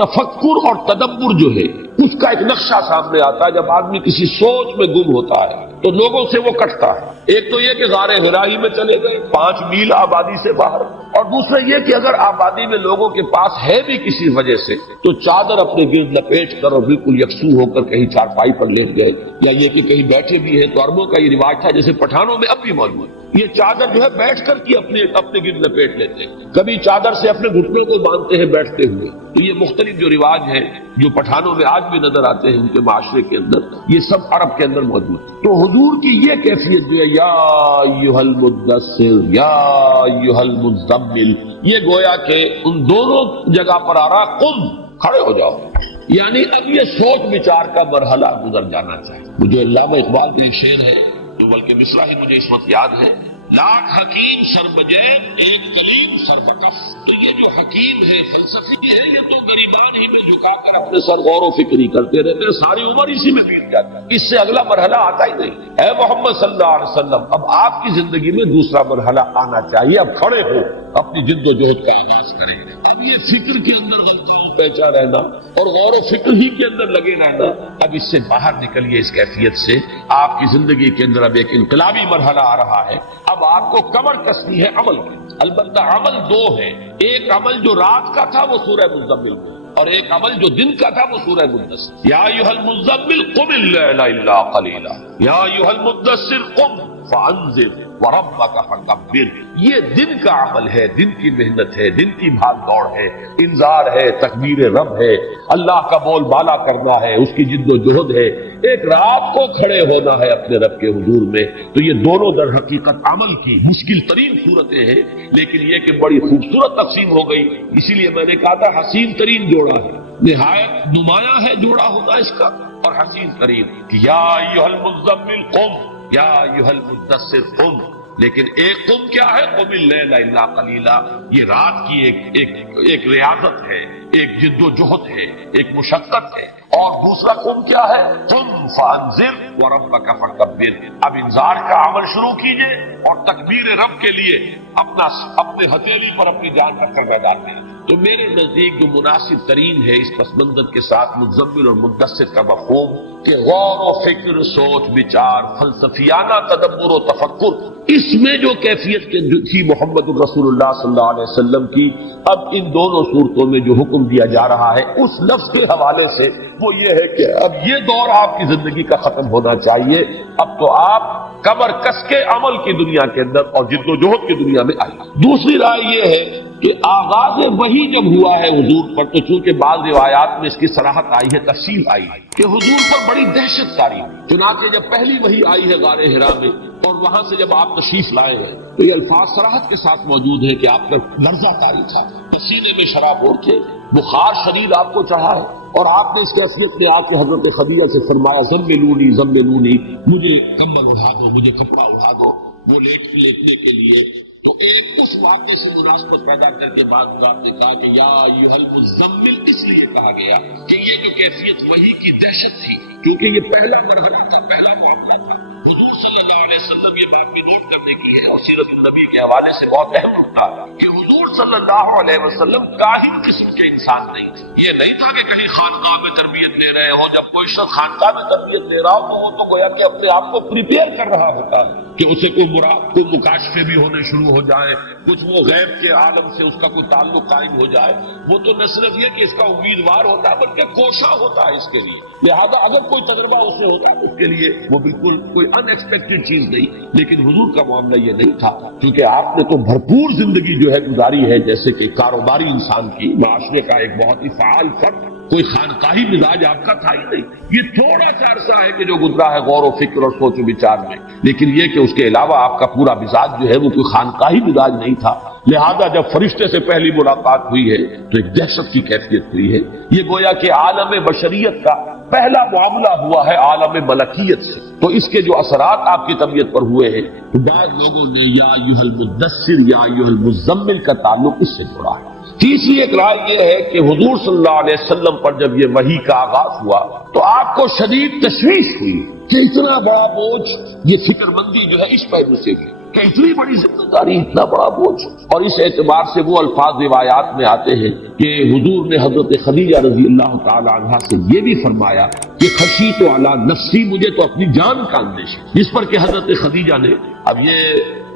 تفکر اور تدبر جو ہے اس کا ایک نقشہ سامنے آتا ہے. جب آدمی کسی سوچ میں گم ہوتا ہے تو لوگوں سے وہ کٹتا ہے. ایک تو یہ کہ غار حرائی میں چلے گئے 5 میل آبادی سے باہر، اور دوسرا یہ کہ اگر آبادی میں لوگوں کے پاس ہے بھی کسی وجہ سے تو چادر اپنے گرد لپیٹ کر اور بالکل یکسو ہو کر کہیں چارپائی پر لیٹ گئے، یا یہ کہ کہیں بیٹھے بھی ہیں. تو عربوں کا یہ رواج تھا، جیسے پٹھانوں میں اب بھی موجود ہے، یہ چادر جو ہے بیٹھ کر کی اپنے گرد لپیٹ لیتے ہیں. کبھی چادر سے اپنے گھٹنوں کو باندھتے ہیں بیٹھتے ہوئے. تو یہ مختلف جو رواج ہیں جو پٹھانوں میں آج بھی نظر آتے ہیں ان کے معاشرے کے اندر، یہ سب عرب کے اندر موجود ہے. تو حضور کی یہ کیفیت جو ہے یا ایھا المدثر یا ایھا المزمل، یہ گویا کہ ان دونوں جگہ پر آ رہا قم، کھڑے ہو جاؤ. یعنی اب یہ سوچ بچار کا مرحلہ گزر جانا چاہیے. مجھے علامہ اقبال کا ایک شعر ہے جو بلکہ مصرع ہی مجھے اس وقت یاد ہے، لاکھ حکیم سر بجید ایک کلیم سر بکف. تو یہ جو حکیم ہے فلسفی ہے، یہ تو غریبان ہی میں جھکا کر اپنے سر غور و فکری کرتے رہتے ہیں، ساری عمر اسی میں بیت جاتا ہے، اس سے اگلا مرحلہ آتا ہی نہیں. اے محمد صلی اللہ علیہ وسلم، اب آپ کی زندگی میں دوسرا مرحلہ آنا چاہیے. اب کھڑے ہو، اپنی جد و جہد کا آغاز کریں. اب یہ فکر کے اندر غلطاؤں پہچا رہنا اور غور و فکر ہی کے اندر لگے رہنا، اب اس سے باہر نکلیے. اس کیفیت سے آپ کی زندگی کے اندر اب ایک انقلابی مرحلہ آ رہا ہے. اب آپ کو کمر کسنی ہے عمل کی. البتہ عمل 2 ہے، ایک عمل جو رات کا تھا وہ سورہ مزمل میں، اور ایک عمل جو دن کا تھا وہ سورہ مدثر. یا ایھا المزمل قم اللیل الا قلیلا یا ایھا المدثر قم فانذر وربک فکبر. یہ دن کا عمل ہے، دن کی محنت ہے، دن کی بھاگ دوڑ ہے، انذار ہے، تکبیر رب ہے، اللہ کا بول بالا کرنا ہے، اس کی جد و جہد ہے. ایک رات کو کھڑے ہونا ہے اپنے رب کے حضور میں. تو یہ دونوں در حقیقت عمل کی مشکل ترین صورتیں ہیں، لیکن یہ کہ بڑی خوبصورت تقسیم ہو گئی. اسی لیے میں نے کہا تھا حسین ترین جوڑا ہے، نہایت نمایاں ہے جوڑا ہوتا اس کا، اور حسین ترین. یا ایھا المزمل قم یا ایھا المدثر قم. لیکن ایک قم کیا ہے؟ قم اللیل الا قلیلا. یہ رات کی ایک ریاضت ہے، ایک جد و جہد ہے، ایک مشقت ہے. اور دوسرا قم کیا ہے؟ قم فانذر وربک فکبر. اب انذار کا عمل شروع کیجئے اور تکبیر رب کے لیے اپنے ہتھیلی پر اپنی جان رکھ کر میدان میں. تو میرے نزدیک جو مناسب ترین ہے اس پس منظر کے ساتھ مزمل اور مدثر کا مفہوم کہ غور و فکر، سوچ بچار، فلسفیانہ تدبر و تفکر، اس میں جو کیفیت تھی محمد الرسول اللہ صلی اللہ علیہ وسلم کی، اب ان دونوں صورتوں میں جو حکم دیا جا رہا ہے اس لفظ کے حوالے سے وہ یہ ہے کہ اب یہ دور آپ کی زندگی کا ختم ہونا چاہیے. اب تو آپ کمر کس کے عمل کی دنیا کے اندر اور جد و جہد کی دنیا میں آئیے. دوسری رائے یہ ہے کہ آغاز وحی جب ہوا ہے حضور پر، تو چونکہ بعض روایات میں اس کی صراحت آئی ہے، تفصیل آئی ہے کہ حضور پر بڑی دہشت تاری ہوئی. چنانچہ جب پہلی وحی آئی ہے غار حرا میں اور وہاں سے جب آپ تشریف لائے ہیں تو یہ الفاظ صراحت کے ساتھ موجود ہے کہ آپ کا لرزہ طاری تھا، پسینے میں شراب اور تھے، بخار شدید آپ کو چڑھا ہے، اور آپ نے اس کے اصلیت میں آ کے حضرت خدیجہ سے فرمایا زملونی زملونی، مجھے کمبل اڑا دو، مجھے کپڑا اڑا دو، وہ لیٹنے کے لیے. تو ایک اس واقعے سے مناسبت پیدا کر کے بعد آپ نے کہا کہ یا ایھا المزمل اس لیے کہا گیا کہ یہ جو کیفیت وحی کی دہشت تھی، کیونکہ یہ پہلا مرحلہ تھا، پہلا معاملہ تھا. حضور صلی اللہ علیہ وسلم یہ بات بھی نوٹ کرنے کی ہے اور سیرت النبی کے حوالے سے بہت اہم نکتہ کہ حضور صلی اللہ علیہ وسلم کاہن قسم کے انسان نہیں تھے. یہ نہیں تھا کہ کہیں خانقاہ میں تربیت لے رہے ہو، جب کوئی شخص خانقاہ میں تربیت لے رہا ہو تو وہ تو گویا کہ اپنے آپ کو پریپیئر کر رہا ہوتا ہے کہ اسے کوئی مکاشفے بھی ہونے شروع ہو جائے، کچھ وہ غیب کے عالم سے اس کا کوئی تعلق قائم ہو جائے. وہ تو نہ صرف یہ کہ اس کا امیدوار ہوتا ہے بلکہ کوشاں ہوتا ہے اس کے لیے. لہذا اگر کوئی تجربہ اسے ہوتا ہے اس کے لیے وہ بالکل کوئی ان ایکسپیکٹڈ چیز نہیں. لیکن حضور کا معاملہ یہ نہیں تھا، کیونکہ آپ نے تو بھرپور زندگی جو ہے گزاری ہے، جیسے کہ کاروباری انسان کی، معاشرے کا ایک بہت ہی فعال فرد، کوئی خانقاہی مزاج آپ کا تھا ہی نہیں. یہ تھوڑا سا عرصہ ہے کہ جو گزرا ہے غور و فکر اور سوچ و بچار میں، لیکن یہ کہ اس کے علاوہ آپ کا پورا مزاج جو ہے وہ کوئی خانقاہی مزاج نہیں تھا. لہذا جب فرشتے سے پہلی ملاقات ہوئی ہے تو ایک دہشت کی کیفیت ہوئی ہے. یہ گویا کہ عالم بشریت کا پہلا معاملہ ہوا ہے عالم ملکیت سے. تو اس کے جو اثرات آپ کی طبیعت پر ہوئے ہیں تو بعض لوگوں نے یا ایھا المدثر یا ایھا المزمل کا تعلق اس سے جوڑا ہے. تیسری ایک رائے یہ ہے کہ حضور صلی اللہ علیہ وسلم پر جب یہ وحی کا آغاز ہوا تو آپ کو شدید تشویش ہوئی کہ اتنا بڑا بوجھ، یہ فکر مندی جو ہے اس پہلو سے بھی کہ اتنی بڑی ذمہ داری، اتنا بڑا بوجھ. اور اس اعتبار سے وہ الفاظ روایات میں آتے ہیں کہ حضور نے حضرت خدیجہ رضی اللہ تعالی عنہا سے یہ بھی فرمایا کہ خشیت علی نفسی، مجھے تو اپنی جان کا اندیشہ. جس پر کہ حضرت خدیجہ نے، اب یہ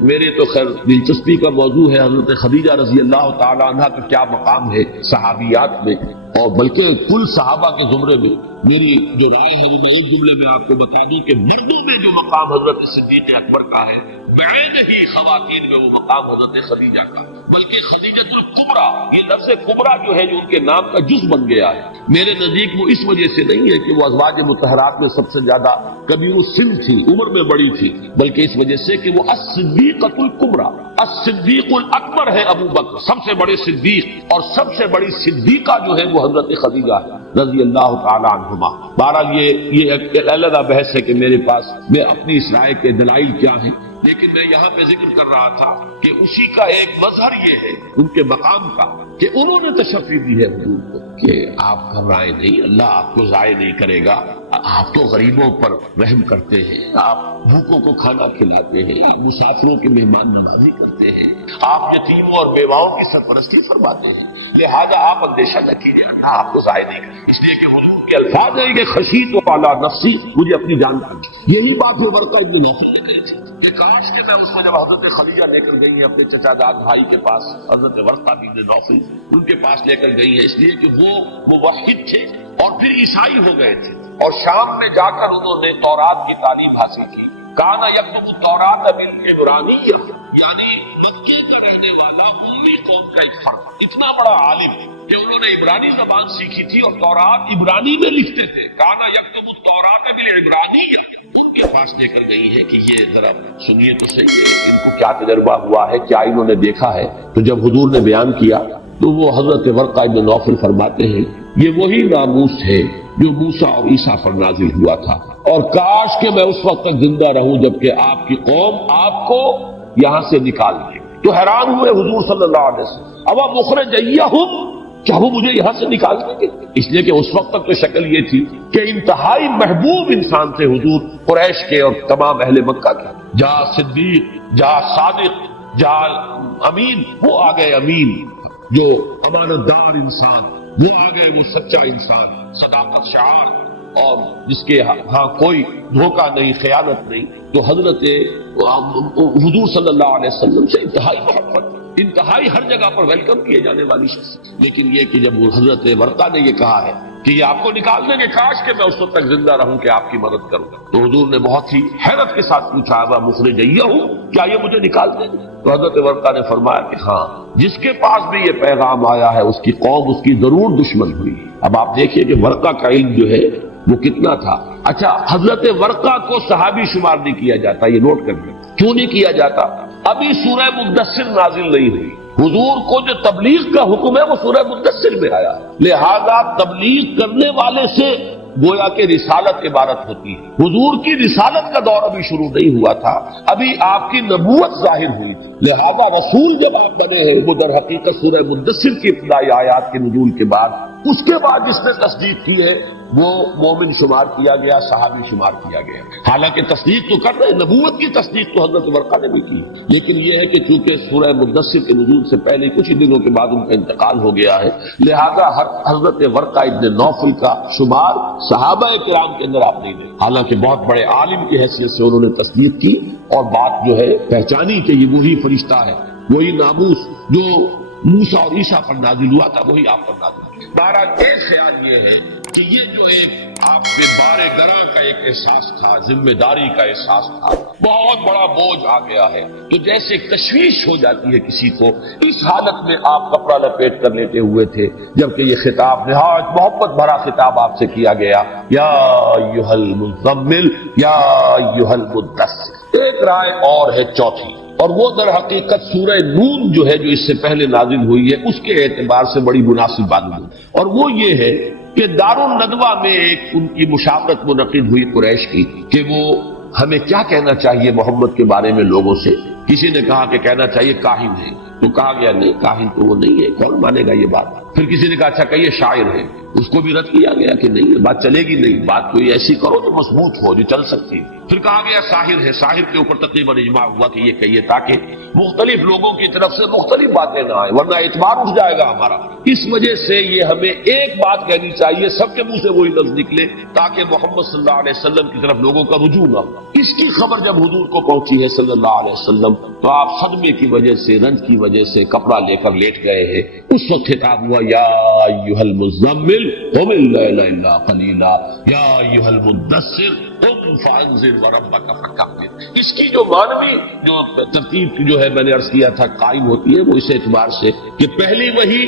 میرے تو خیر دلچسپی کا موضوع ہے، حضرت خدیجہ رضی اللہ تعالی عنہا کا کیا مقام ہے صحابیات میں، اور بلکہ کل صحابہ کے زمرے میں. میری جو رائے ہے وہ میں ایک جملے میں آپ کو بتا دوں کہ مردوں میں جو مقام حضرت صدیق اکبر کا ہے، بعین ہی خواتین میں وہ مقام حضرت خدیجہ کا، بلکہ خدیجۃ الکبریٰ، یہ لفظ کبریٰ جو ہے جو ان کے نام کا جز بن گیا ہے، میرے نزدیک وہ اس وجہ سے نہیں ہے کہ وہ ازواج مطہرات میں سب سے زیادہ کبیر السن تھی، عمر میں بڑی تھی، بلکہ اس وجہ سے کہ وہ الصدیقۃ الکبریٰ، الصدیق الاکبر ہے ابو بکر، سب سے بڑے صدیق، اور سب سے بڑی صدیقہ جو ہے وہ حضرت خدیجہ رضی اللہ تعالی عنہما. بہرحال یہ ایک علیحدہ بحث ہے کہ میرے پاس میں اپنی اس رائے کے دلائل کیا ہیں، لیکن میں یہاں پہ ذکر کر رہا تھا کہ اسی کا ایک مظہر یہ ہے ان کے مقام کا کہ انہوں نے تشفی دی ہے حضور کو کہ آپ گھبرائیں نہیں، اللہ آپ کو ضائع نہیں کرے گا، آپ تو غریبوں پر رحم کرتے ہیں، آپ بھوکوں کو کھانا کھلاتے ہیں، آپ مسافروں کی مہمان نوازی کرتے ہیں، آپ یتیموں اور بیواؤں کی سرپرستی فرماتے ہیں، لہذا آپ اندیشہ نہ کیجیے، اللہ آپ کو ضائع نہیں کرے. اس لیے کہ حضور کے الفاظ ہیں کہ خشیت علی نفسی، مجھے اپنی جان کا. یہی بات وہ ورقہ ابن نوفل نے کہی تھی. کاش کہ میں اس کو جب حضرت خدیجہ لے کر گئی ہے اپنے چچا داد بھائی کے پاس، حضرت ورقہ بن نوفل ان کے پاس لے کر گئی ہے، اس لیے کہ وہ موحد تھے اور پھر عیسائی ہو گئے تھے، اور شام میں جا کر انہوں نے تورات کی تعلیم حاصل کی. کانا یکتب التوراۃ بالعبرانیہ، یعنی مکے کا رہنے والا امی قوم کا ایک فرد، اتنا بڑا عالم کہ انہوں نے عبرانی زبان سیکھی تھی اور تورات عبرانی میں لکھتے تھے. کانا یکتب التوراۃ بالعبرانیہ، ان کے پاس لے کر گئی ہے کہ یہ ذرا سنیے تو صحیح ہے ان کو کیا تجربہ ہوا ہے، کیا انہوں نے دیکھا ہے. تو جب حضور نے بیان کیا تو وہ حضرت ورقہ ابن نوفل فرماتے ہیں یہ وہی ناموس ہے جو موسیٰ اور عیسیٰ پر نازل ہوا تھا، اور کاش کہ میں اس وقت تک زندہ رہوں جبکہ آپ کی قوم آپ کو یہاں سے نکال دے. تو حیران ہوئے حضور صلی اللہ علیہ وسلم، اب مخرجیہم، کیا وہ مجھے یہاں سے نکال دیں گے؟ اس لیے کہ اس وقت تک تو شکل یہ تھی کہ انتہائی محبوب انسان تھے حضور قریش کے اور تمام اہل مکہ کے. جہاں صدیق، جہاں صادق، جہاں امین، وہ آ گئے امین، جو امانت دار انسان، وہ آ گئے وہ سچا انسان، صداقت شعار، اور جس کے ہاں کوئی دھوکہ نہیں، خیانت نہیں. تو حضرت حضور صلی اللہ علیہ وسلم سے انتہائی محبت، انتہائی ہر جگہ پر ویلکم کیے جانے والی شخص. لیکن یہ کہ جب حضرت ورقہ نے یہ کہا ہے کہ یہ آپ کو نکال دیں گے، کاش کہ میں اس وقت تک زندہ رہوں کہ آپ کی مدد کروں، تو حضور نے بہت ہی حیرت کے ساتھ پوچھا وا مخرجیہ ہوں، کیا یہ مجھے نکال دیں گے؟ تو حضرت ورقہ نے فرمایا کہ ہاں، جس کے پاس بھی یہ پیغام آیا ہے اس کی قوم اس کی ضرور دشمن ہوئی. اب آپ دیکھیے کہ ورقہ کا علم جو ہے وہ کتنا تھا. اچھا، حضرت ورقہ کو صحابی شمار نہیں کیا جاتا، یہ نوٹ کر لیں. کیوں نہیں کیا جاتا؟ ابھی سورہ مدثر نازل نہیں ہوئی. حضور کو جو تبلیغ کا حکم ہے وہ سورہ مدثر میں آیا، لہذا تبلیغ کرنے والے سے گویا کہ رسالت عبارت ہوتی ہے. حضور کی رسالت کا دور ابھی شروع نہیں ہوا تھا، ابھی آپ کی نبوت ظاہر ہوئی تھی. لہذا رسول جب آپ بنے ہیں وہ در حقیقت سورہ مدثر کی ابتدائی آیات کے نزول کے بعد، اس کے بعد جس نے تصدیق کی ہے وہ مومن شمار کیا گیا، صحابی شمار کیا گیا. حالانکہ تصدیق تو کر رہے، نبوت کی تصدیق تو حضرت ورقہ نے بھی کی، لیکن یہ ہے کہ چونکہ سورہ مدثر کے نزول سے پہلے کچھ ہی دنوں کے بعد ان کا انتقال ہو گیا ہے، لہذا حضرت ورقہ ابن نوفل کا شمار صحابہ کرام کے اندر آپ نہیں دیں. حالانکہ بہت بڑے عالم کی حیثیت سے انہوں نے تصدیق کی اور بات جو ہے پہچانی کہ یہ وہی فرشتہ ہے، وہی ناموس جو موسیٰ اور عیسیٰ پر نازل ہوا تھا وہی آپ پر نازل ہوا. بہرحال ایک خیال یہ ہے کہ یہ جو ایک آپ کے بارے گراں کا ایک احساس تھا، ذمہ داری کا احساس تھا، بہت بڑا بوجھ آ گیا ہے، تو جیسے ایک تشویش ہو جاتی ہے کسی کو، اس حالت میں آپ کپڑا لپیٹ کر لیٹے ہوئے تھے جبکہ یہ خطاب نہایت محبت بھرا خطاب آپ سے کیا گیا، یا ایھا المزمل یا ایھا المدثر. ایک رائے اور ہے چوتھی، اور وہ در حقیقت سورہ نون جو ہے جو اس سے پہلے نازل ہوئی ہے اس کے اعتبار سے بڑی مناسب معلوم، اور وہ یہ ہے کہ دارالندوہ میں ایک ان کی مشاورت منعقد ہوئی قریش کی کہ وہ ہمیں کیا کہنا چاہیے محمد کے بارے میں لوگوں سے. کسی نے کہا کہ کہنا چاہیے کاہن ہے، تو کہا گیا نہیں، کاہن تو وہ نہیں ہے، کون مانے گا یہ بات. پھر کسی نے کہا اچھا کہیے شاعر ہے، اس کو بھی رد کیا گیا کہ نہیں، بات چلے گی نہیں، بات کوئی ایسی کرو جو مضبوط ہو، جو چل سکتی ہے۔ پھر کہا گیا ساحر ہے، ساحر کے اوپر تقریباً اجماع ہوا کہ یہ کہیے، تاکہ مختلف لوگوں کی طرف سے مختلف باتیں نہ آئیں، ورنہ اعتبار اٹھ جائے گا ہمارا۔ اس وجہ سے یہ ہمیں ایک بات کہنی چاہیے، سب کے منہ سے وہی لفظ نکلے، تاکہ محمد صلی اللہ علیہ وسلم کی طرف لوگوں کا رجوع نہ ہو۔ اس کی خبر جب حضور کو پہنچی ہے صلی اللہ علیہ وسلم، تو آپ صدمے کی وجہ سے، رنج کی وجہ سے کپڑا لے کر لیٹ گئے ہیں۔ اس وقت خطاب ہوا یا ایھا المزمل قم اللیل الا قلیلا یا ایھا المدثر قم فانذر وربک فکبر۔ اس کی جو معنوی جو ترتیب کی جو ہے میں نے عرض کیا تھا قائم ہوتی ہے، وہ اس اعتبار سے کہ پہلی وہی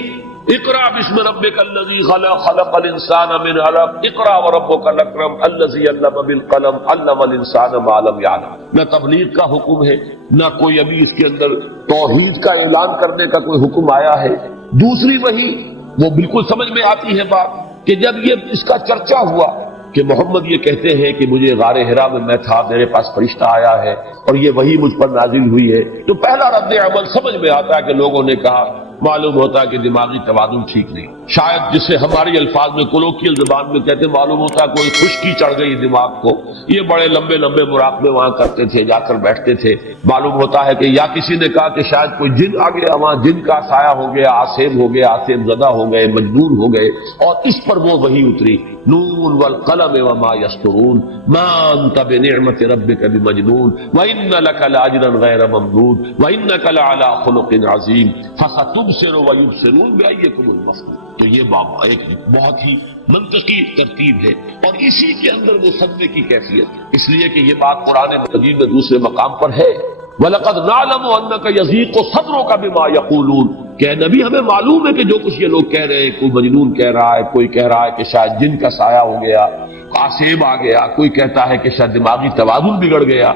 اقرا بسم ربک الذی خلق، خلق الانسان من علق، اقرا وربک الاکرم الذی علم بالقلم، علم الانسان ما لم یعلم۔ نہ تبلیغ کا حکم ہے، نہ کوئی ابھی اس کے اندر توحید کا اعلان کرنے کا کوئی حکم آیا ہے۔ دوسری وہی وہ بالکل سمجھ میں آتی ہے بات کہ جب یہ اس کا چرچا ہوا کہ محمد یہ کہتے ہیں کہ مجھے غار حرا میں تھا، میرے پاس فرشتہ آیا ہے اور یہ وحی مجھ پر نازل ہوئی ہے، تو پہلا رد عمل سمجھ میں آتا ہے کہ لوگوں نے کہا معلوم ہوتا ہے کہ دماغی توازن ٹھیک نہیں، شاید جسے ہماری الفاظ میں کولوکیل زبان میں کہتے ہیں معلوم ہوتا ہے کوئی خشکی چڑھ گئی دماغ کو۔ یہ بڑے لمبے لمبے مراقبے وہاں کرتے تھے، جا کر بیٹھتے تھے، معلوم ہوتا ہے کہ یا کسی نے کہا کہ شاید کوئی جن آ گیا، وہاں جن کا سایہ ہو گیا، آسیب ہو گیا، آسیب زدہ ہو گئے، مجبور ہو گئے، اور اس پر وہ وحی اتری نون والقلم وما یسطرون ما انت بنعمت ربک بمجنون وان لک لاجرا غیر ممنون وانک لعلی خلق عظیم فستبصر ویبصرون بأیکم المفتون۔ تو یہ ایک بہت ہی منطقی ترتیب ہے، اور اسی کے اندر وہ صدمے کی کیفیت ہے، اس لیے کہ یہ بات قرآن مجید میں دوسرے مقام پر ہے وَلَقَدْ نَعْلَمُ أَنَّكَ يَضِيقُ صَدْرُكَ بِمَا يَقُولُونَ کہ نبی ہمیں معلوم ہے کہ جو کچھ یہ لوگ کہہ رہے ہیں، کوئی مجنون کہہ رہا ہے، کوئی کہہ رہا ہے کہ شاید جن کا سایہ ہو گیا، آسیب آ گیا، کوئی کہتا ہے کہ شاید دماغی توازن بگڑ گیا،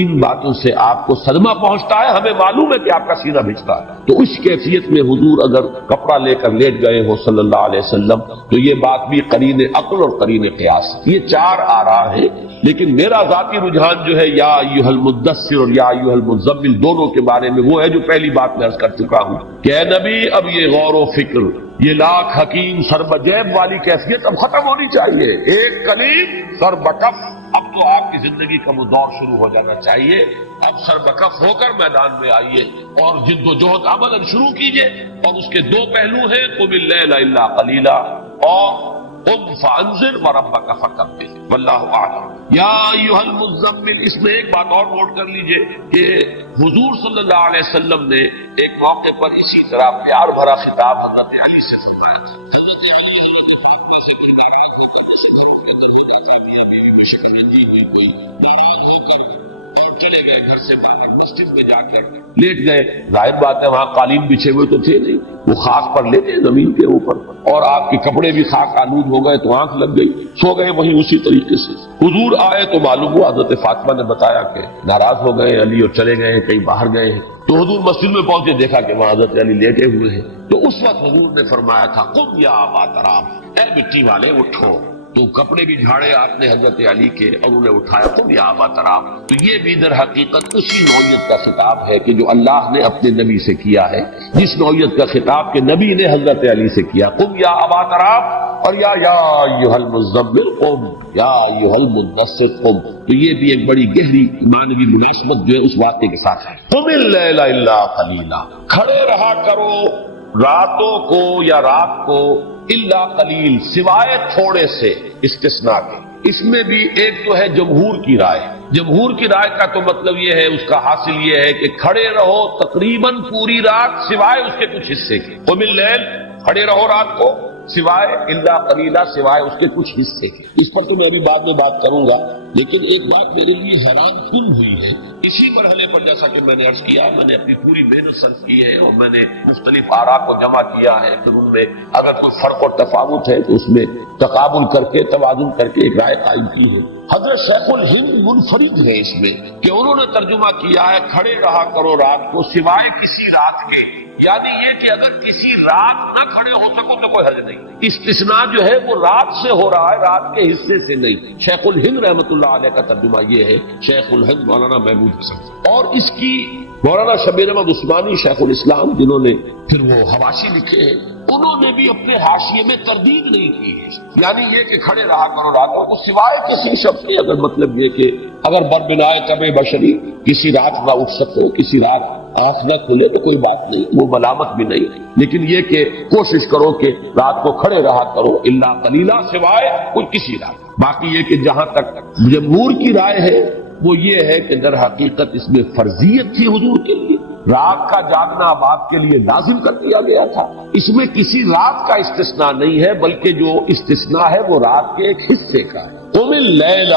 ان باتوں سے آپ کو صدمہ پہنچتا ہے، ہمیں معلوم ہے کہ آپ کا سینہ بھیجتا ہے۔ تو اس کیفیت میں حضور اگر کپڑا لے کر لیٹ گئے ہو صلی اللہ علیہ وسلم، تو یہ بات بھی قرین عقل اور قرین قیاس، یہ چار آراء ہیں، لیکن میرا ذاتی رجحان جو ہے یا ایھا المدثر اور یا ایھا المزمل دونوں کے بارے میں وہ ہے جو پہلی بات میں عرض کر چکا ہوں کہ اے نبی اب یہ غور و فکر، یہ لاکھ حکیم سر بجیب والی کیفیت اب ختم ہونی چاہیے۔ ایک کلیم سر بکف، اب تو آپ کی زندگی کا وہ دور شروع ہو جانا چاہیے، اب سر بکف ہو کر میدان میں آئیے اور جد و جہد عمل شروع کیجئے۔ اور اس کے دو پہلو ہیں قم اللیل الا قلیلا اور قم فانذر وربک فکبر، واللہ اعلم۔ یا ایھا المزمل، اس میں ایک بات اور نوٹ کر لیجئے کہ حضور صلی اللہ علیہ وسلم نے ایک موقع پر اسی طرح پیار بھرا خطاب حضرت علی سے فرمایا تھا۔ حضرت علی کی شکل میں دی ہوئی کوئی ناراض ہو کر اور چلے گئے گھر سے باہر، مسجد میں جا کر لیٹ گئے۔ ظاہر بات ہے وہاں قالین بچھے ہوئے تو تھے نہیں، وہ خاک پر لیتے زمین کے اوپر، اور آپ کے کپڑے بھی خاک آلود ہو گئے تو آنکھ لگ گئی، سو گئے وہیں اسی طریقے سے۔ حضور آئے تو معلوم ہوا، حضرت فاطمہ نے بتایا کہ ناراض ہو گئے علی اور چلے گئے کہیں باہر گئے ہیں۔ تو حضور مسجد میں پہنچے، دیکھا کہ وہاں حضرت علی لیٹے ہوئے ہیں۔ تو اس وقت حضور نے فرمایا تھا قم یا ابا تراب، اے مٹی والے اٹھو۔ تو کپڑے بھی جھاڑے آپ نے حضرت علی کے اور انہیں اٹھایا، قم یا ابا تراب۔ تو یہ بھی در حقیقت اسی نوعیت کا خطاب ہے کہ جو اللہ نے اپنے نبی سے کیا ہے، جس نوعیت کا خطاب کہ نبی نے حضرت علی سے کیا، قم یا ابا تراب، اور یا ایھا المزمل قم یا ایھا المدثر قم۔ تو یہ بھی ایک بڑی گہری معنوی مناسبت جو ہے اس واقعے کے ساتھ ہے۔ قم اللیل الا قلیلا، کھڑے رہا کرو راتوں کو یا رات کو، الا قلیل، سوائے تھوڑے سے، استثناء کے۔ اس میں بھی ایک تو ہے جمہور کی رائے، جمہور کی رائے کا تو مطلب یہ ہے، اس کا حاصل یہ ہے کہ کھڑے رہو تقریباً پوری رات سوائے اس کے کچھ حصے کے۔ قم اللیل، کھڑے رہو رات کو، سوائے الا قلیلا، سوائے اس کے کچھ حصے کے۔ اس پر تو میں ابھی بعد میں بات کروں گا، لیکن ایک بات میرے لیے حیران کن ہوئی ہے اسی مرحلے پر، جیسا جو میں نے عرض کیا، میں نے اپنی پوری محنت صرف کی ہے اور میں نے مختلف آراء کو جمع کیا ہے، پھر ان میں اگر کوئی فرق اور تفاوت ہے تو اس میں تقابل کر کے، توازن کر کے ایک رائے قائم کی ہے۔ حضرت شیخ الہند منفرد ہے اس میں کہ انہوں نے ترجمہ کیا ہے کھڑے رہا کرو رات کو سوائے کسی رات کے، یعنی یہ کہ اگر کسی رات نہ کھڑے ہو سکو تو کوئی حرج نہیں۔ استثناء جو ہے وہ رات سے ہو رہا ہے، رات کے حصے سے نہیں۔ شیخ الہند رحمۃ اللہ علیہ کا ترجمہ یہ ہے، شیخ الہند مولانا محمود حسن۔ اور اس کی مولانا شبیر احمد عثمانی شیخ الاسلام جنہوں نے پھر وہ حواشی لکھے ہیں، انہوں نے بھی اپنے حاشیے میں تردید نہیں کی ہے، یعنی یہ کہ کھڑے رہا کرو راتوں کو سوائے کسی شخص کے، اگر مطلب یہ کہ اگر بربنائے طبع بشری کسی رات نہ اٹھ سکو، کسی رات آنکھ نہ کھلے تو کوئی بات نہیں، وہ ملامت بھی نہیں، لیکن یہ کہ کوشش کرو کہ رات کو کھڑے رہا کرو الا قلیلا، سوائے کوئی کسی رات۔ باقی یہ کہ جہاں تک جمہور کی رائے ہے وہ یہ ہے کہ در حقیقت اس میں فرضیت تھی حضور کے لیے، رات کا جاگنا اب آپ کے لیے لازم کر دیا گیا تھا، اس میں کسی رات کا استثناء نہیں ہے، بلکہ جو استثناء ہے وہ رات کے ایک حصے کا ہے۔ قم اللیل،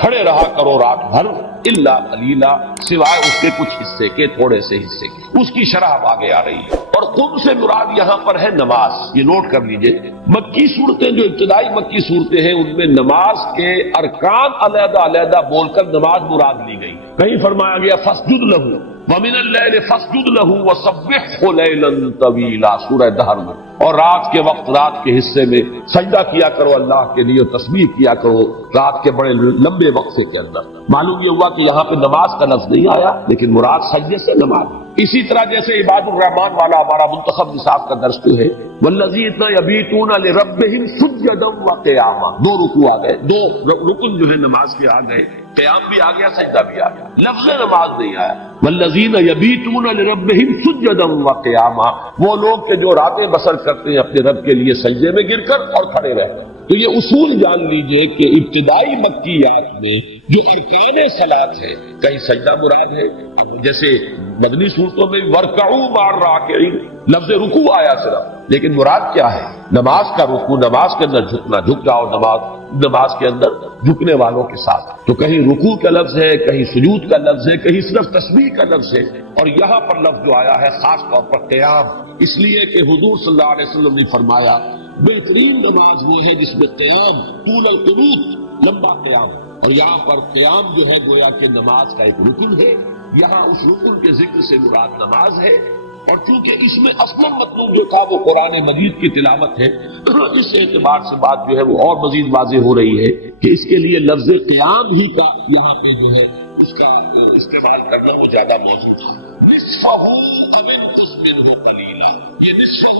کھڑے رہا کرو رات بھر، الا قلیلا، سوائے اس کے کچھ حصے کے، تھوڑے سے حصے کے، اس کی شرح اب آگے آ رہی ہے۔ اور قم سے مراد یہاں پر ہے نماز، یہ نوٹ کر لیجئے، مکی صورتیں جو ابتدائی مکی صورتیں ہیں ان میں نماز کے ارکان علیحدہ علیحدہ بول کر نماز مراد لی گئی، کہیں فرمایا گیا فاسجد لہ ومن اللیل فاسجد لہ وسبحہ لیلا طویلا، سورہ دہر میں، اور رات کے وقت رات کے حصے میں سجدہ کیا کرو اللہ کے لیے، تسبیح کیا کرو رات کے بڑے لمبے وقفے کے اندر۔ معلوم یہ ہوا کہ یہاں پہ نماز کا لفظ نہیں آیا لیکن مراد سجدے سے نماز۔ اسی طرح جیسے عباد الرحمان والا ہمارا منتخب نصاب کا درس جو ہے، والذین یبیتون لربہم سجدا وقیاما، دو رکوع آ گئے، دو رکن جو ہے نماز کے آ گئے، قیام بھی آ گیا، سجدہ بھی آ گیا، لفظ نماز نہیں آیا۔ والذین یبیتون لربہم سجدا وقیاما، وہ لوگ کہ جو راتیں بسر کرتے ہیں اپنے رب کے لیے سجدے میں گر کر اور کھڑے رہ کر۔ تو یہ اصول جان لیجئے کہ ابتدائی مکیات میں جو ارکان صلاۃ ہے، کہیں سجدہ مراد ہے، جیسے مدنی صورتوں میں ورکعوا مع الراکعین، لفظ رکوع آیا صرف، لیکن مراد کیا ہے؟ نماز کا رکوع، نماز کے اندر جھکنا، جھک جاؤ نماز کے اندر جھکنے والوں کے ساتھ۔ تو کہیں رکوع کا لفظ ہے، کہیں سجود کا لفظ ہے، کہیں صرف تسبیح کا لفظ ہے، اور یہاں پر لفظ جو آیا ہے خاص طور پر قیام، اس لیے کہ حضور صلی اللہ علیہ وسلم نے فرمایا بہترین نماز وہ ہے جس میں قیام، طول القنوت، لمبا قیام، اور یہاں پر قیام جو ہے گویا کہ نماز کا ایک رکن ہے، یہاں اس رکن کے ذکر سے مراد نماز ہے، اور چونکہ اس میں اصل مطلوب جو تھا وہ قرآن مجید کی تلاوت ہے، اس اعتبار سے بات جو ہے وہ اور مزید واضح ہو رہی ہے کہ اس کے لیے لفظ قیام ہی کا یہاں پہ جو ہے اس کا استعمال کرنا وہ زیادہ موزوں تھا۔ نصفہ او انقص منہ قلیلا، یہ نصفہ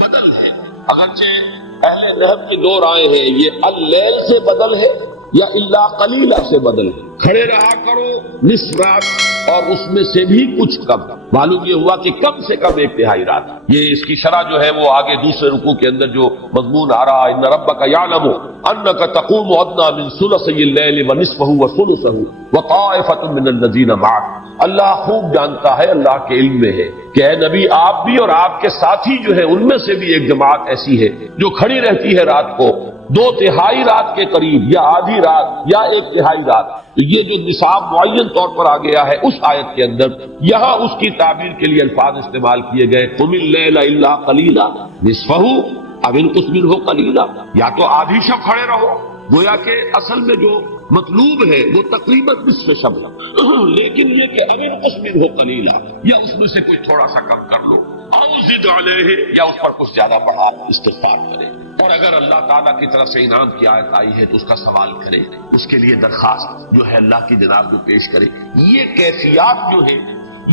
بدل ہے، اگرچہ اہل نحو کے دو رائے ہیں، یہ اللیل سے بدل ہے یا الا قلیلا سے بدل ہے، کھڑے رہا کرو نصف رات اور اس میں سے بھی کچھ کم۔ معلوم یہ ہوا کہ کم سے کم ایک تہائی رات۔ یہ اس کی شرح جو ہے وہ آگے دوسرے رکوع کے اندر جو مضمون آ رہا ہے، ان ربک یعلم انک تقوم ادنی من ثلثی اللیل ونصفہ وثلثہ وطائفۃ من الذین معک، اللہ خوب جانتا ہے، اللہ کے علم میں ہے کہ اے نبی آپ بھی اور آپ کے ساتھی جو ہے ان میں سے بھی ایک جماعت ایسی ہے جو کھڑی رہتی ہے رات کو دو تہائی رات کے قریب، یا آدھی رات یا ایک تہائی رات۔ تو یہ جو نصاب معین طور پر آ گیا ہے اس آیت کے اندر، یہاں اس کی تعبیر کے لیے الفاظ استعمال کیے گئے، قم اللیل الا قلیلا نصفہ او انقص منہ قلیلا، یا تو آدھی شب کھڑے رہو، گویا کہ اصل میں جو مطلوب ہے وہ تقریباً نصف شب ہے، لیکن یہ کہ او انقص منہ قلیلا، یا اس میں سے کوئی تھوڑا سا کم کر لو، او زد علیہ، یا اس پر کچھ زیادہ بڑھا استغفار کرے، اور اگر اللہ تعالیٰ کی طرف سے انعام کی آیت آئی ہے تو اس کا سوال کرے، اس کے لیے درخواست جو ہے اللہ کی جناب میں پیش کرے۔ یہ کیفیات جو ہے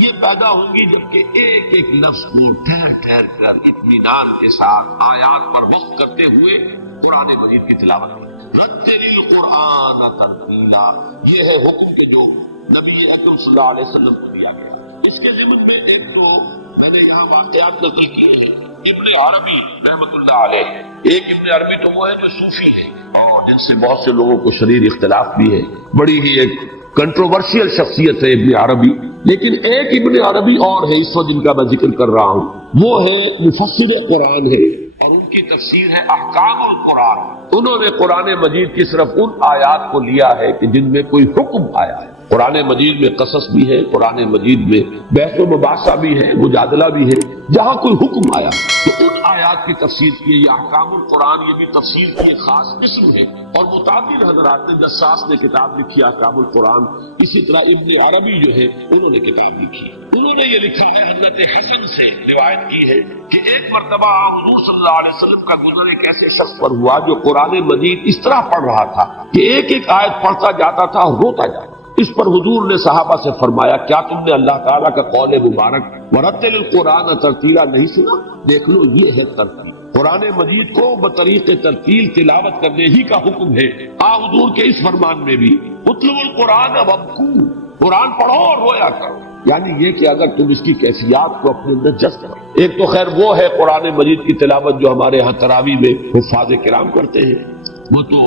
یہ پیدا ہوں گی جبکہ ایک ایک لفظ کو ٹھہر ٹھہر کر اطمینان کے ساتھ آیات پر وقف کرتے ہوئے قرآن مجید کی تلاوت کریں۔ رتل القرآن ترتیلا، یہ ہے حکم کے جو نبی اکرم صلی اللہ علیہ وسلم کو دیا گیا۔ اس کے ضمن میں ایک تو میں نے یہاں واقعات نقل کیے ہیں ابن عربی رحمۃ اللہ علیہ، ایک ابن عربی تو وہ ہے جو صوفی ہے اور جن سے بہت سے لوگوں کو شدید اختلاف بھی ہے، بڑی ہی ایک کنٹروورشیل شخصیت ہے ابن عربی، لیکن ایک ابن عربی اور ہے اس وقت جن کا میں ذکر کر رہا ہوں، وہ ہے مفسر قرآن ہے اور ان کی تفسیر ہے احکام القرآن۔ انہوں نے قرآن مجید کی صرف ان آیات کو لیا ہے کہ جن میں کوئی حکم آیا ہے۔ قرآن مجید میں قصص بھی ہے، قرآن مجید میں بحث و مباحثہ بھی ہے، مجادلہ بھی ہے، جہاں کوئی حکم آیا تو ان آیات کی تفسیر کی، یہ احکام القرآن یہ بھی تفسیر کی ایک خاص قسم ہے، اور متعدد حضرات نے، جساس نے کتاب لکھی احکام القرآن، اسی طرح ابن عربی جو ہے انہوں نے کتاب لکھی، انہوں نے یہ لکھا ہے، حضرت حسن سے روایت کی ہے کہ ایک مرتبہ حضور صلی اللہ علیہ وسلم کا گزر ایک ایسے شخص پر ہوا جو قرآن مجید اس طرح پڑھ رہا تھا کہ ایک ایک آیت پڑھتا جاتا تھا اور روتا جاتا، اس پر حضور نے صحابہ سے فرمایا کیا تم نے اللہ تعالیٰ کا قول مبارک ورتل القرآن ترتیلا نہیں سنا؟ دیکھ لو یہ ہے ترتیل، قرآن مجید کو بطریق ترتیل تلاوت کرنے ہی کا حکم ہے۔ حضور کے اس فرمان میں بھی اتلو القرآن وابکو، قرآن پڑھو اور رویا کرو، یعنی یہ کہ اگر تم اس کی کیفیات کو اپنے اندر جذب کرو۔ ایک تو خیر وہ ہے قرآن مجید کی تلاوت جو ہمارے ہاں تراویح میں حفاظ کرام کرتے ہیں، وہ تو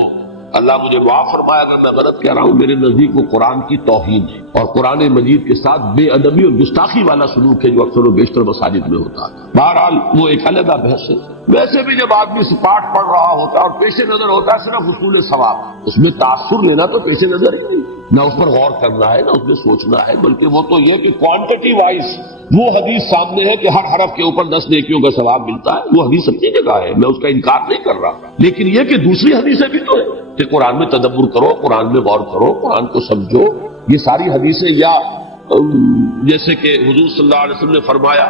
اللہ مجھے معاف فرمایا اگر میں غلط کہہ رہا ہوں، میرے نزدیک وہ قرآن کی توہین ہے اور قرآن مجید کے ساتھ بے ادبی اور گستاخی والا سلوک ہے جو اکثر و بیشتر مساجد میں ہوتا ہے۔ بہرحال وہ ایک علیحدہ بحث ہے۔ ویسے بھی جب آدمی پاٹ پڑھ رہا ہوتا ہے اور پیش نظر ہوتا ہے صرف حصول ثواب، اس میں تاثر لینا تو پیش نظر ہی نہیں، نہ اس پر غور کرنا ہے نہ اس میں سوچنا ہے، بلکہ وہ تو یہ کہ کوانٹٹی وائز وہ حدیث سامنے ہے کہ ہر حرف کے اوپر 10 نیکیوں کا ثواب ملتا ہے، وہ حدیث اپنی جگہ ہے، میں اس کا انکار نہیں کر رہا، لیکن یہ کہ دوسری حدیثیں بھی تو ہے کہ قرآن میں تدبر کرو، قرآن میں غور کرو، قرآن کو سمجھو۔ یہ ساری حدیثیں یا جیسے کہ حضور صلی اللہ علیہ وسلم نے فرمایا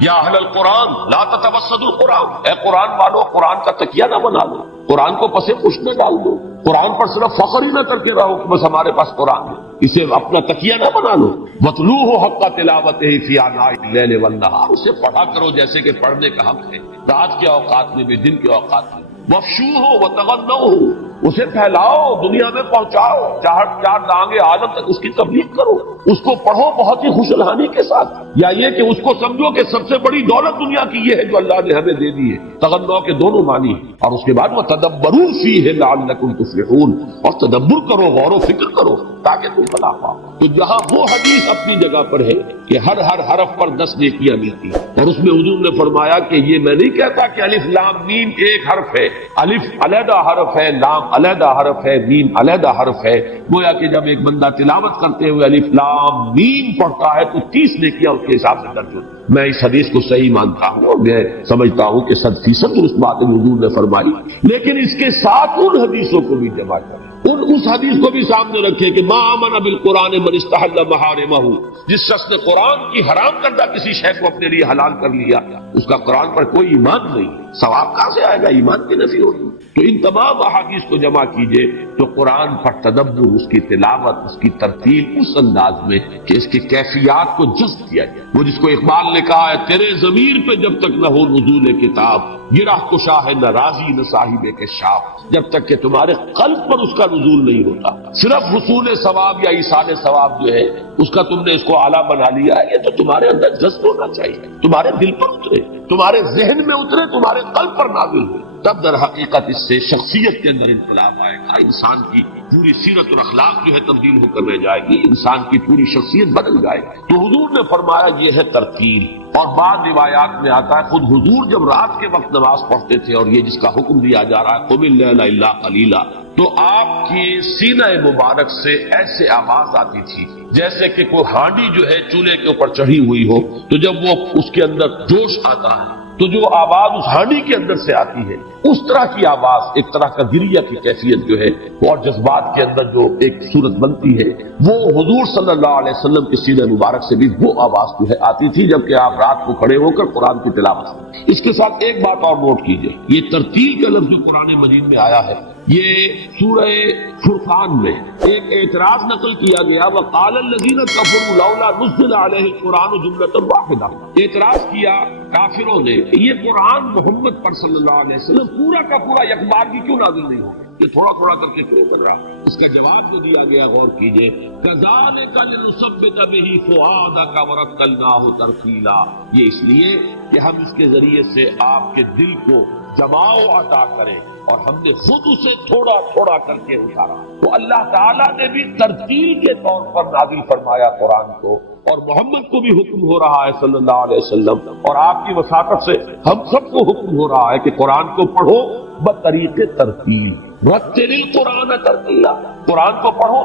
یا اہل القرآن لا تتوسدوا القرآن، اے قرآن والو قرآن کا تکیہ نہ بنا لو، قرآن کو پس پش نہ ڈال دو، قرآن پر صرف فخر ہی نہ کرتے رہو کہ بس ہمارے پاس قرآن ہے، اسے اپنا تکیہ نہ بنا لو۔ وَاتْلُوهُ حَقَّ تِلَاوَتِهِ فِي آنَاءِ اللَّيْلِ وَالنَّهَارِ، اسے پڑھا کرو جیسے کہ پڑھنے کا حق ہے، رات کے اوقات میں بھی دن کے اوقات میں۔ وَافْشُوهُ وَتَغَنَّوْهُ، اسے پھیلاؤ، دنیا میں پہنچاؤ، چار دانگے عالم تک اس کی تبلیغ کرو، اس کو پڑھو بہت ہی خوش الحانی کے ساتھ، یا یہ کہ اس کو سمجھو کہ سب سے بڑی دولت دنیا کی یہ ہے جو اللہ نے ہمیں دے دی ہے۔ تغنو کے دونوں معنی ہیں، اور اس کے بعد وہ تدبروا فیہ لعلکم تفلحون، اور تدبر کرو، غور و فکر کرو تاکہ تم فلاح پاؤ۔ تو جہاں وہ حدیث اپنی جگہ پر ہے کہ ہر حرف پر 10 نیکیاں ملتی ہیں، اور اس میں حضور نے فرمایا کہ یہ میں نہیں کہتا کہ الف لام میم ایک حرف ہے، الف علیحدہ حرف ہے، لام علیحدہ حرف ہے، میم علیحدہ حرف ہے، گویا کہ جب ایک بندہ تلاوت کرتے ہوئے الف لام میم پڑھتا ہے تو 30 نیکیاں اس کے حساب سے درج ہوتی ہیں۔ میں اس حدیث کو صحیح مانتا ہوں اور میں سمجھتا ہوں کہ 100% درست بات حضور نے فرمائی، لیکن اس کے ساتھ ان حدیثوں کو بھی جمع کریں، اس حدیث کو بھی سامنے رکھے کہ ما آمن بالقرآن من استحل محارمہ، جس شخص نے قرآن کی حرام کردہ کسی شے کو اپنے لیے حلال کر لیا اس کا قرآن پر کوئی ایمان نہیں، ثواب کہاں سے آئے گا؟ ایمان کی نفی ہوگی۔ تو ان تمام احادیث کو جمع کیجئے تو قرآن پر تدبر، اس کی تلاوت، اس کی ترتیل اس انداز میں کہ اس کی کیفیات کو جذب کیا جائے۔ وہ جس کو اقبال نے کہا ہے تیرے ضمیر پہ جب تک نہ ہو نزول کتاب، گرہ کشا ہے نہ راضی نہ صاحب کشاف، جب تک کہ تمہارے قلب پر اس کا نزول نہیں ہوتا، صرف حصول ثواب یا ایصال ثواب جو ہے اس کا تم نے اس کو اعلیٰ بنا لیا ہے، یہ تو تمہارے اندر جذب ہونا چاہیے، تمہارے دل پر اترے، تمہارے ذہن میں اترے، تمہارے قلب پر نازل ہوئے، تب در حقیقت اس سے شخصیت کے اندر انقلاب آئے گا، انسان کی پوری سیرت اور اخلاق جو ہے تبدیل ہو کر رہ جائے گی، انسان کی پوری شخصیت بدل جائے گی۔ تو حضور نے فرمایا یہ ہے ترتیل، اور بعض روایات میں آتا ہے خود حضور جب رات کے وقت نماز پڑھتے تھے اور یہ جس کا حکم دیا جا رہا ہے قم اللیل الا قلیلا، تو آپ کی سینہ مبارک سے ایسے آواز آتی تھی جیسے کہ کوئی ہانڈی جو ہے چولہے کے اوپر چڑھی ہوئی ہو، تو جب وہ اس کے اندر جوش آتا ہے تو جو آواز اس ہانڈی کے اندر سے آتی ہے اس طرح کی آواز، ایک طرح کا گریہ کی کیفیت جو ہے اور جذبات کے اندر جو ایک صورت بنتی ہے، وہ حضور صلی اللہ علیہ وسلم کے سینہ مبارک سے بھی وہ آواز جو ہے آتی تھی جبکہ آپ رات کو کھڑے ہو کر قرآن کی تلاوت کرتے۔ اس کے ساتھ ایک بات اور نوٹ کیجئے، یہ ترتیل کا لفظ جو قرآن مجید میں آیا ہے یہ سورہ فرقان میں ایک اعتراض نقل کیا گیا، وَقَالَ الَّذِينَ كَفَرُوا لَوْلَا نُزِّلَ عَلَيْهِ الْقُرْآنُ جُمْلَةً وَاحِدَةً، اعتراض کیا کافروں نے یہ قرآن محمد پر صلی اللہ علیہ وسلم پورا کا پورا یک بار کی کیوں نازل نہیں ہو، یہ تھوڑا تھوڑا کر کے کیوں کر رہا؟ اس کا جواب جو دیا گیا غور کیجئے، كَذَلِكَ لِنُثَبِّتَ بِهِ فُؤَادَكَ وَرَتَّلْنَاهُ تَرْتِيلًا، یہ اس لیے کہ ہم اس کے ذریعے سے آپ کے دل کو جماؤ عطا کریں اور ہم نے خود اسے تھوڑا تھوڑا کر کے اتارا۔ تو اللہ تعالیٰ نے بھی ترتیل کے طور پر نازل فرمایا قرآن کو، اور محمد کو بھی حکم ہو رہا ہے صلی اللہ علیہ وسلم، اور آپ کی وساطت سے ہم سب کو حکم ہو رہا ہے کہ قرآن کو پڑھو بطریق ترتیل، رتل القرآن ترتیلا، قرآن کو پڑھو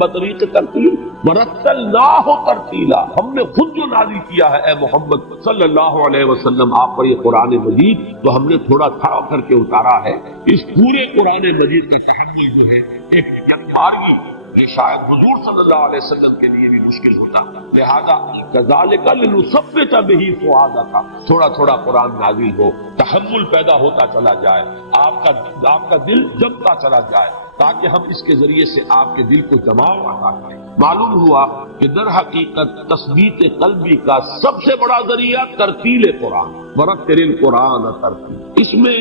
بطریق ترتیل، ورتلناہ ترتیلا، ہم نے خود جو نازل کیا ہے اے محمد صلی اللہ علیہ وسلم آپ پر یہ قرآن مجید، تو ہم نے تھوڑا تھوڑا کر کے اتارا ہے۔ اس پورے قرآن مجید کا تحمل جو ہے ایک یکبارگی، یہ شاید حضور صلی اللہ علیہ وسلم کے لیے بھی مشکل ہوتا، لہذا كَذَلِكَ لِنُثَبِّتَ بِهِ فُؤَادَكَ، تھوڑا تھوڑا قرآن نازل ہو، تحمل پیدا ہوتا چلا جائے، آپ کا دل جمتا چلا جائے، تاکہ ہم اس کے ذریعے سے آپ کے دل کو جماؤ عطا کریں۔ معلوم ہوا کہ در حقیقت تثبیت قلبی کا سب سے بڑا ذریعہ ترتیل قرآن، ورتل القرآن ترتیل۔ اس میں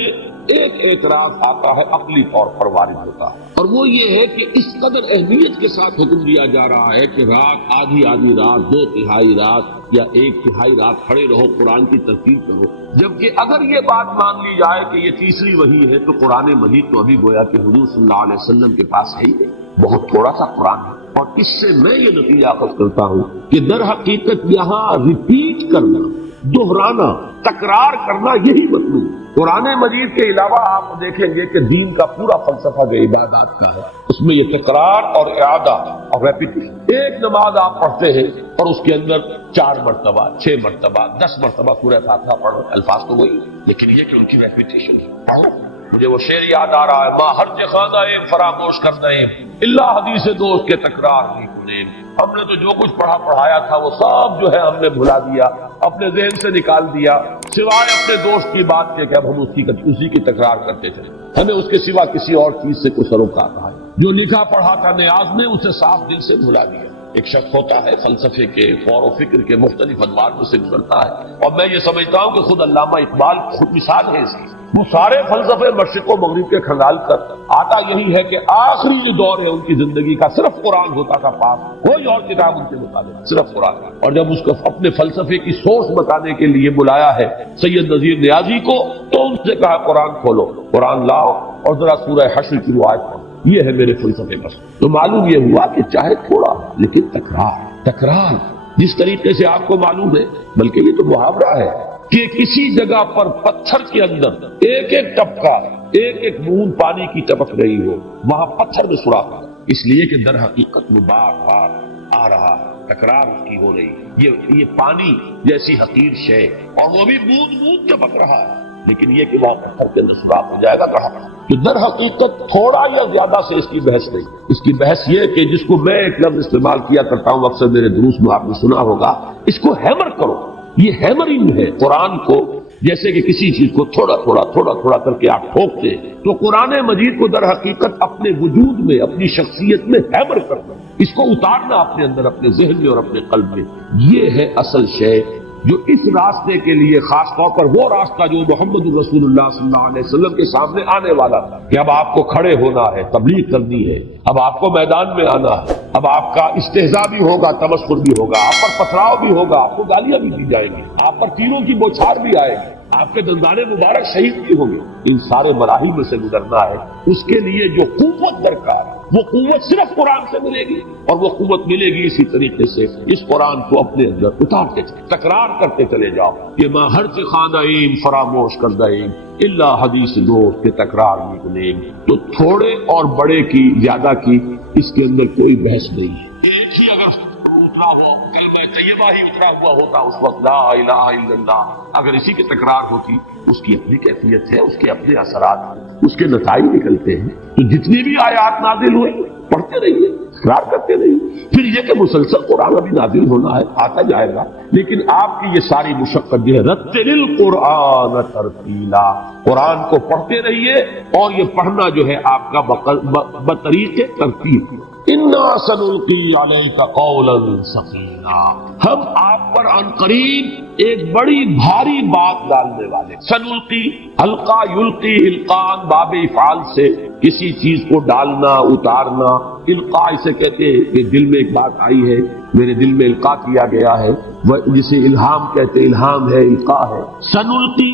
ایک اعتراض آتا ہے، عقلی طور پر وارد ہوتا ہے، اور وہ یہ ہے کہ اس قدر اہمیت کے ساتھ حکم دیا جا رہا ہے کہ رات آدھی رات، 2/3 رات یا 1/3 رات کھڑے رہو، قرآن کی ترتیل کرو، جبکہ اگر یہ بات مان لی جائے کہ یہ تیسری وحی ہے تو قرآن مجید تو ابھی گویا کہ حضور صلی اللہ علیہ وسلم کے پاس ہے ہی نہیں، بہت تھوڑا سا قرآن ہے۔ اور اس سے میں یہ نتیجہ اخذ کرتا ہوں کہ در حقیقت یہاں ریپیٹ کرنا، دہرانا، تکرار کرنا یہی مطلوب۔ قرآن مجید کے علاوہ آپ دیکھیں گے کہ دین کا پورا فلسفہ جو عبادات کا ہے، اس میں یہ تکرار اور اعادہ اور ریپیٹیشن۔ ایک نماز آپ پڑھتے ہیں اور اس کے اندر 4 مرتبہ، 6 مرتبہ، 10 مرتبہ سورہ فاتحہ پڑھو، الفاظ تو وہی، لیکن یہ کہ ان کی ریپیٹیشن ہے۔ مجھے وہ شعر یاد آ رہا ہے، ماں ہر خانہ فراموش کرنا ہے اللہ حدیث دوست کے تکرار نہیں کنے۔ ہم نے تو جو کچھ پڑھایا تھا وہ سب جو ہے ہم نے بھلا دیا، اپنے ذہن سے نکال دیا، سوائے اپنے دوست کی بات کے کہ اب ہم اسی کی تکرار کرتے تھے، ہمیں اس کے سوا کسی اور چیز سے کوئی سروکار رہا ہے۔ جو لکھا پڑھا تھا نیاز نے اسے صاف دل سے بھلا دیا۔ ایک شخص ہوتا ہے فلسفے کے، غور و فکر کے مختلف ادوار میں سے گزرتا ہے، اور میں یہ سمجھتا ہوں کہ خود علامہ اقبال خود مثال ہے اس کی۔ وہ سارے فلسفے مشرق و مغرب کے کھنگال کر آتا یہی ہے کہ آخری جو دور ہے ان کی زندگی کا صرف قرآن ہوتا تھا پاس، کوئی اور کتاب ان کے مطابق، صرف قرآن۔ اور جب اس کو اپنے فلسفے کی سوچ بتانے کے لیے بلایا ہے سید نذیر نیازی کو، تو ان سے کہا قرآن کھولو، قرآن لاؤ اور ذرا سورہ حشر کی وہ آیت پڑھو، یہ ہے میرے فلسفے بس۔ تو معلوم یہ ہوا کہ چاہے تھوڑا لیکن تکرار جس طریقے سے آپ کو معلوم ہے، بلکہ یہ تو محاورہ ہے کہ کسی جگہ پر پتھر کے اندر ایک ایک ٹپکا، ایک ایک بوند پانی کی ٹپک رہی ہو، وہاں پتھر میں سوراخ ہے، اس لیے کہ در حقیقت وہ بار بار آ رہا ہے، تکرار اس کی ہو رہی، یہ پانی جیسی حقیر شے، اور وہ بھی بوند بوند ٹپک رہا ہے، لیکن یہ کہ وہاں پتھر کے اندر سوراخ ہو جائے گا گڑھا۔ تو در حقیقت تھوڑا یا زیادہ سے اس کی بحث نہیں، اس کی بحث یہ کہ جس کو میں ایک لفظ استعمال کیا کرتا ہوں اکثر میرے دروس میں، آپ نے سنا ہوگا، اس کو ہیمر کرو۔ یہ ہیمرنگ ہے قرآن کو، جیسے کہ کسی چیز کو تھوڑا تھوڑا کر کے آپ ٹھوکتے ہیں، تو قرآن مجید کو در حقیقت اپنے وجود میں، اپنی شخصیت میں ہیمر کرنا، اس کو اتارنا اپنے اندر، اپنے ذہن میں اور اپنے قلب میں، یہ ہے اصل شے جو اس راستے کے لیے، خاص طور پر وہ راستہ جو محمد الرسول اللہ صلی اللہ علیہ وسلم کے سامنے آنے والا تھا، کہ اب آپ کو کھڑے ہونا ہے، تبلیغ کرنی ہے، اب آپ کو میدان میں آنا ہے، اب آپ کا استہزاء بھی ہوگا، تمسخر بھی ہوگا، آپ پر پتھراؤ بھی ہوگا، آپ کو گالیاں بھی دی جائیں گی، آپ پر تیروں کی بوچھار بھی آئے گی، آپ کے دندانے مبارک شہید بھی ہوں گے۔ ان سارے مراحل میں سے گزرنا ہے، اس کے لیے جو قوت درکار ہے وہ قوت صرف قرآن سے ملے گی، اور وہ قوت ملے گی اسی طریقے سے اس قرآن کو اپنے اندر اتارتے چلے، تکرار کرتے چلے جاؤ۔ یہ ماں ہر خانہ فراموش کردہ اللہ حدیث دوست کے تکرار میں گنیم۔ تو تھوڑے اور بڑے کی، زیادہ کی، اس کے اندر کوئی بحث نہیں ہے۔ ایک ہی اگر اترا ہو، کلمہ طیبہ ہی اترا ہوا ہوتا اس وقت، لا الہ الا اللہ، اگر اسی کی تکرار ہوتی، اس کی اپنی کیفیت ہے، اس کے اپنے اثرات ہیں، اس کے نتائج نکلتے ہیں۔ تو جتنی بھی آیات نازل ہوئی پڑھتے رہیے، تکرار کرتے رہیے، پھر یہ کہ مسلسل قرآن ابھی نازل ہونا ہے، آتا جائے گا، لیکن آپ کی یہ ساری مشقت جو ہے، رتل القرآن ترتیلا، قرآن کو پڑھتے رہیے، اور یہ پڑھنا جو ہے آپ کا بطریق ترتیب۔ انا سنلقی علیک قولا ثقیلا، ہم آپ پر عنقریب ایک بڑی بھاری بات ڈالنے والے۔ سنلقی، القا یلقی، القان باب افعال سے کسی چیز کو ڈالنا، اتارنا۔ القا اسے کہتے ہیں کہ دل میں ایک بات آئی ہے، میرے دل میں القا کیا گیا ہے، جسے الہام کہتے، الہام ہے، القا ہے۔ سنلقی،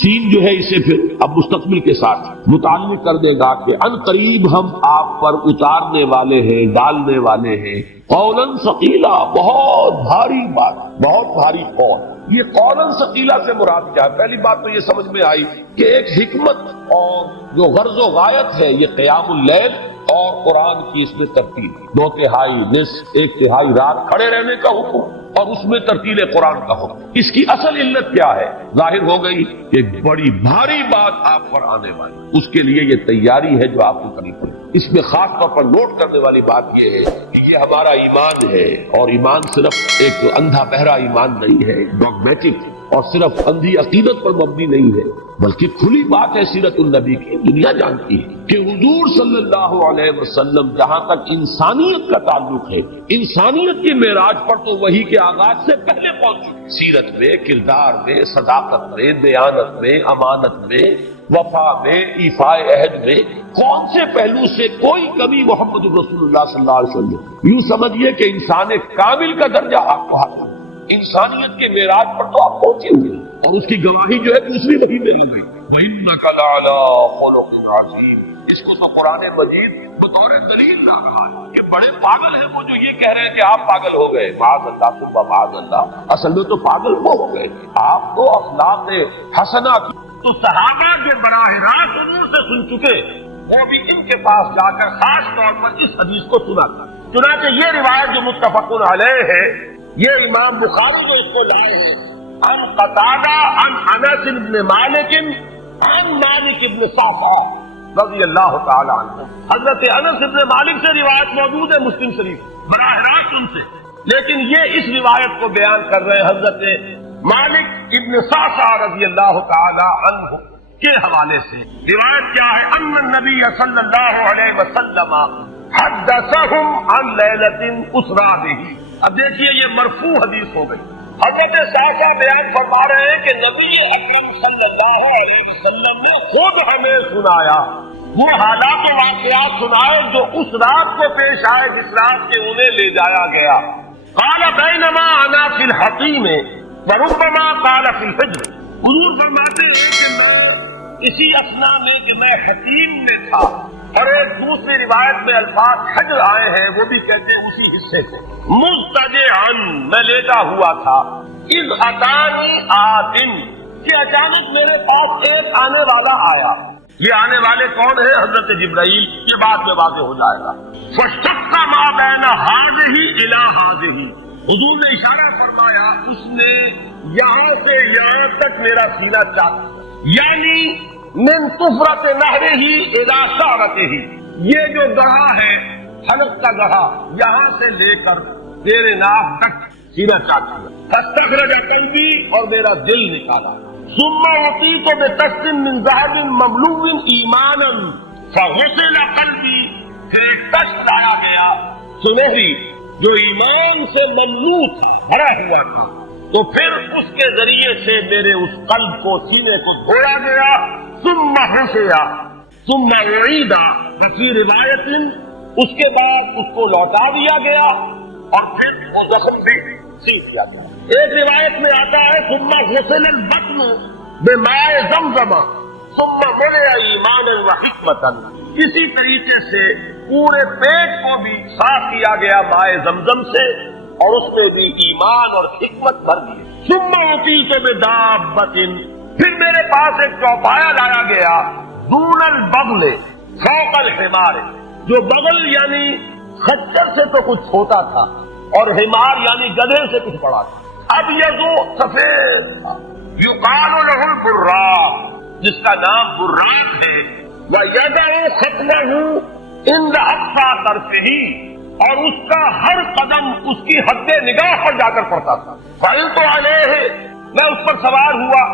سین جو ہے اسے پھر اب مستقبل کے ساتھ متعلق کر دے گا کہ ان قریب ہم آپ پر اتارنے والے ہیں، ڈالنے والے ہیں، قولا ثقیلا، بہت بھاری بات، بہت بھاری قول۔ یہ قولا ثقیلا سے مراد کیا ہے؟ پہلی بات تو یہ سمجھ میں آئی کہ ایک حکمت اور جو غرض و غایت ہے یہ قیام اللیل اور قرآن کی اس میں ترتیب، 2/3 نصف، 1/3 رات کھڑے رہنے کا حکم، اور اس میں ترتیل قرآن کا حکم۔ اس کی اصل علت کیا ہے؟ ظاہر ہو گئی کہ ایک بڑی بھاری بات آپ پر آنے والی، اس کے لیے یہ تیاری ہے جو آپ کو کرنی پڑے۔ اس میں خاص طور پر نوٹ کرنے والی بات یہ ہے کہ یہ ہمارا ایمان ہے، اور ایمان صرف ایک اندھا بہرا ایمان نہیں ہے، ڈوگمیٹک اور صرف اندھی عقیدت پر مبنی نہیں ہے، بلکہ کھلی بات ہے سیرت النبی کی، دنیا جانتی ہے کہ حضور صلی اللہ علیہ وسلم جہاں تک انسانیت کا تعلق ہے، انسانیت کی معراج پر تو وحی کے آغاز سے پہلے پہنچ چکے، سیرت میں، کردار میں، صداقت میں، دیانت میں، امانت میں، وفا میں، ایفاء عہد میں، کون سے پہلو سے کوئی کمی محمد رسول اللہ صلی اللہ علیہ وسلم، یوں سمجھیے کہ انسان کامل کا درجہ آپ کو حاصل ہے، انسانیت کے معراج پر تو آپ پہنچے ہوئے، اور اس کی گواہی جو ہے دوسری وحی میں آ گئی، وَإِنَّكَ لَعَلَىٰ خُلُقٍ عَظِيمٍ، اس کو تو قرآن مجید بطور دلیل لا رہا ہے کہ بڑے پاگل ہیں وہ جو یہ کہہ رہے ہیں کہ آپ پاگل ہو گئے، معاذ اللہ ثم معاذ اللہ، اصل میں تو پاگل وہ ہو گئے، آپ تو اخلاق حسنہ کی تو صحابہ کے براہ راست حضور سے سن چکے، وہ بھی ان کے پاس جا کر خاص طور پر اس حدیث کو سنا تھا۔ چنانچہ یہ روایت جو متفق علیہ ہے، یہ امام بخاری جو اس کو لائے ہیں، عن قتادہ عن انس بن مالک عن مالک بن صعصع رضی اللہ تعالی عنہ، حضرت انس بن مالک سے روایت موجود ہے مسلم شریف، براہ راست ان سے، لیکن یہ اس روایت کو بیان کر رہے ہیں حضرت مالک ابن صعصع رضی اللہ تعالی عنہ کے حوالے سے۔ روایت کیا ہے؟ ان النبی صلی اللہ علیہ وسلم حدثهم عن لیلۃ اسری بہ، اب دیکھیے یہ مرفوع حدیث ہو گئی، حضرت صعصع بیان فرما رہے ہیں کہ نبی اکرم صلی اللہ علیہ وسلم نے خود ہمیں سنایا، وہ حالات و واقعات سنائے جو اس رات کو پیش آئے جس رات کے انہیں لے جایا گیا۔ قال بینما انا فی الحطیم وربما قال فی الحجر، حضور فرماتے ہیں کہ میں اسی اثنا میں کہ میں حطیم میں تھا، اور ایک دوسری روایت میں الفاظ حجر آئے ہیں، وہ بھی کہتے ہیں اسی حصے سے، مضطجعا میں لیٹا ہوا تھا، اذ اتانی آتٍ کہ اچانک میرے پاس ایک آنے والا آیا، یہ آنے والے کون ہیں؟ حضرت جبرائیل، یہ بعد میں واضح ہو جائے گا۔ فاشتق ما بین ہذہ الی ہذہ، حضور نے اشارہ فرمایا، اس نے یہاں سے یہاں تک میرا سینہ چاک، یعنی من طفرت نہرہ الی شعرتہ، یہ جو گڑھا ہے حلق کا گڑھا، یہاں سے لے کر تیرے ناف تک سینہ چاک کیا، فاستخرج قلبی، اور میرا دل نکالا، ثم اعطیت بطست من ذهب مملوء ایمانا فغسل قلبی، پھر ایک تشت لایا گیا سنہری جو ایمان سے مملوء تھا، بھرا ہوا تھا، تو پھر اس کے ذریعے سے میرے اس قلب کو، سینے کو دھویا گیا، ثم حسیا ثم اعید، فی روایت اس کے بعد اس کو لوٹا دیا گیا اور پھر وہ زخم بھی سی دیا گیا۔ ایک روایت میں آتا ہے ثم غسل البطن بماء زمزم ثم ملئ ایمانا وحکمتا، اسی طریقے سے پورے پیٹ کو بھی صاف کیا گیا مائے زمزم سے، اور اس میں بھی ایمان اور حکمت بھر دی۔ ثم اعطیت بدابۃ، پھر میرے پاس ایک چوپایا لایا گیا، دون البغل فوق الحمار، جو بغل یعنی خچر سے تو کچھ چھوٹا تھا، اور حمار یعنی گدھے سے کچھ بڑا تھا، اب یہ جو سفید تھا، یقال له البراق، جس کا نام براق ہے، وَيَدَعُ خَطْمَهُ عِنْدَ أَقْصَى طَرْفِهِ، اور اس کا ہر قدم اس کی حد نگاہ پر جا کر پڑتا تھا۔ فَعِلْتُ عَلَيْهِ، میں اس پر سوار ہوا،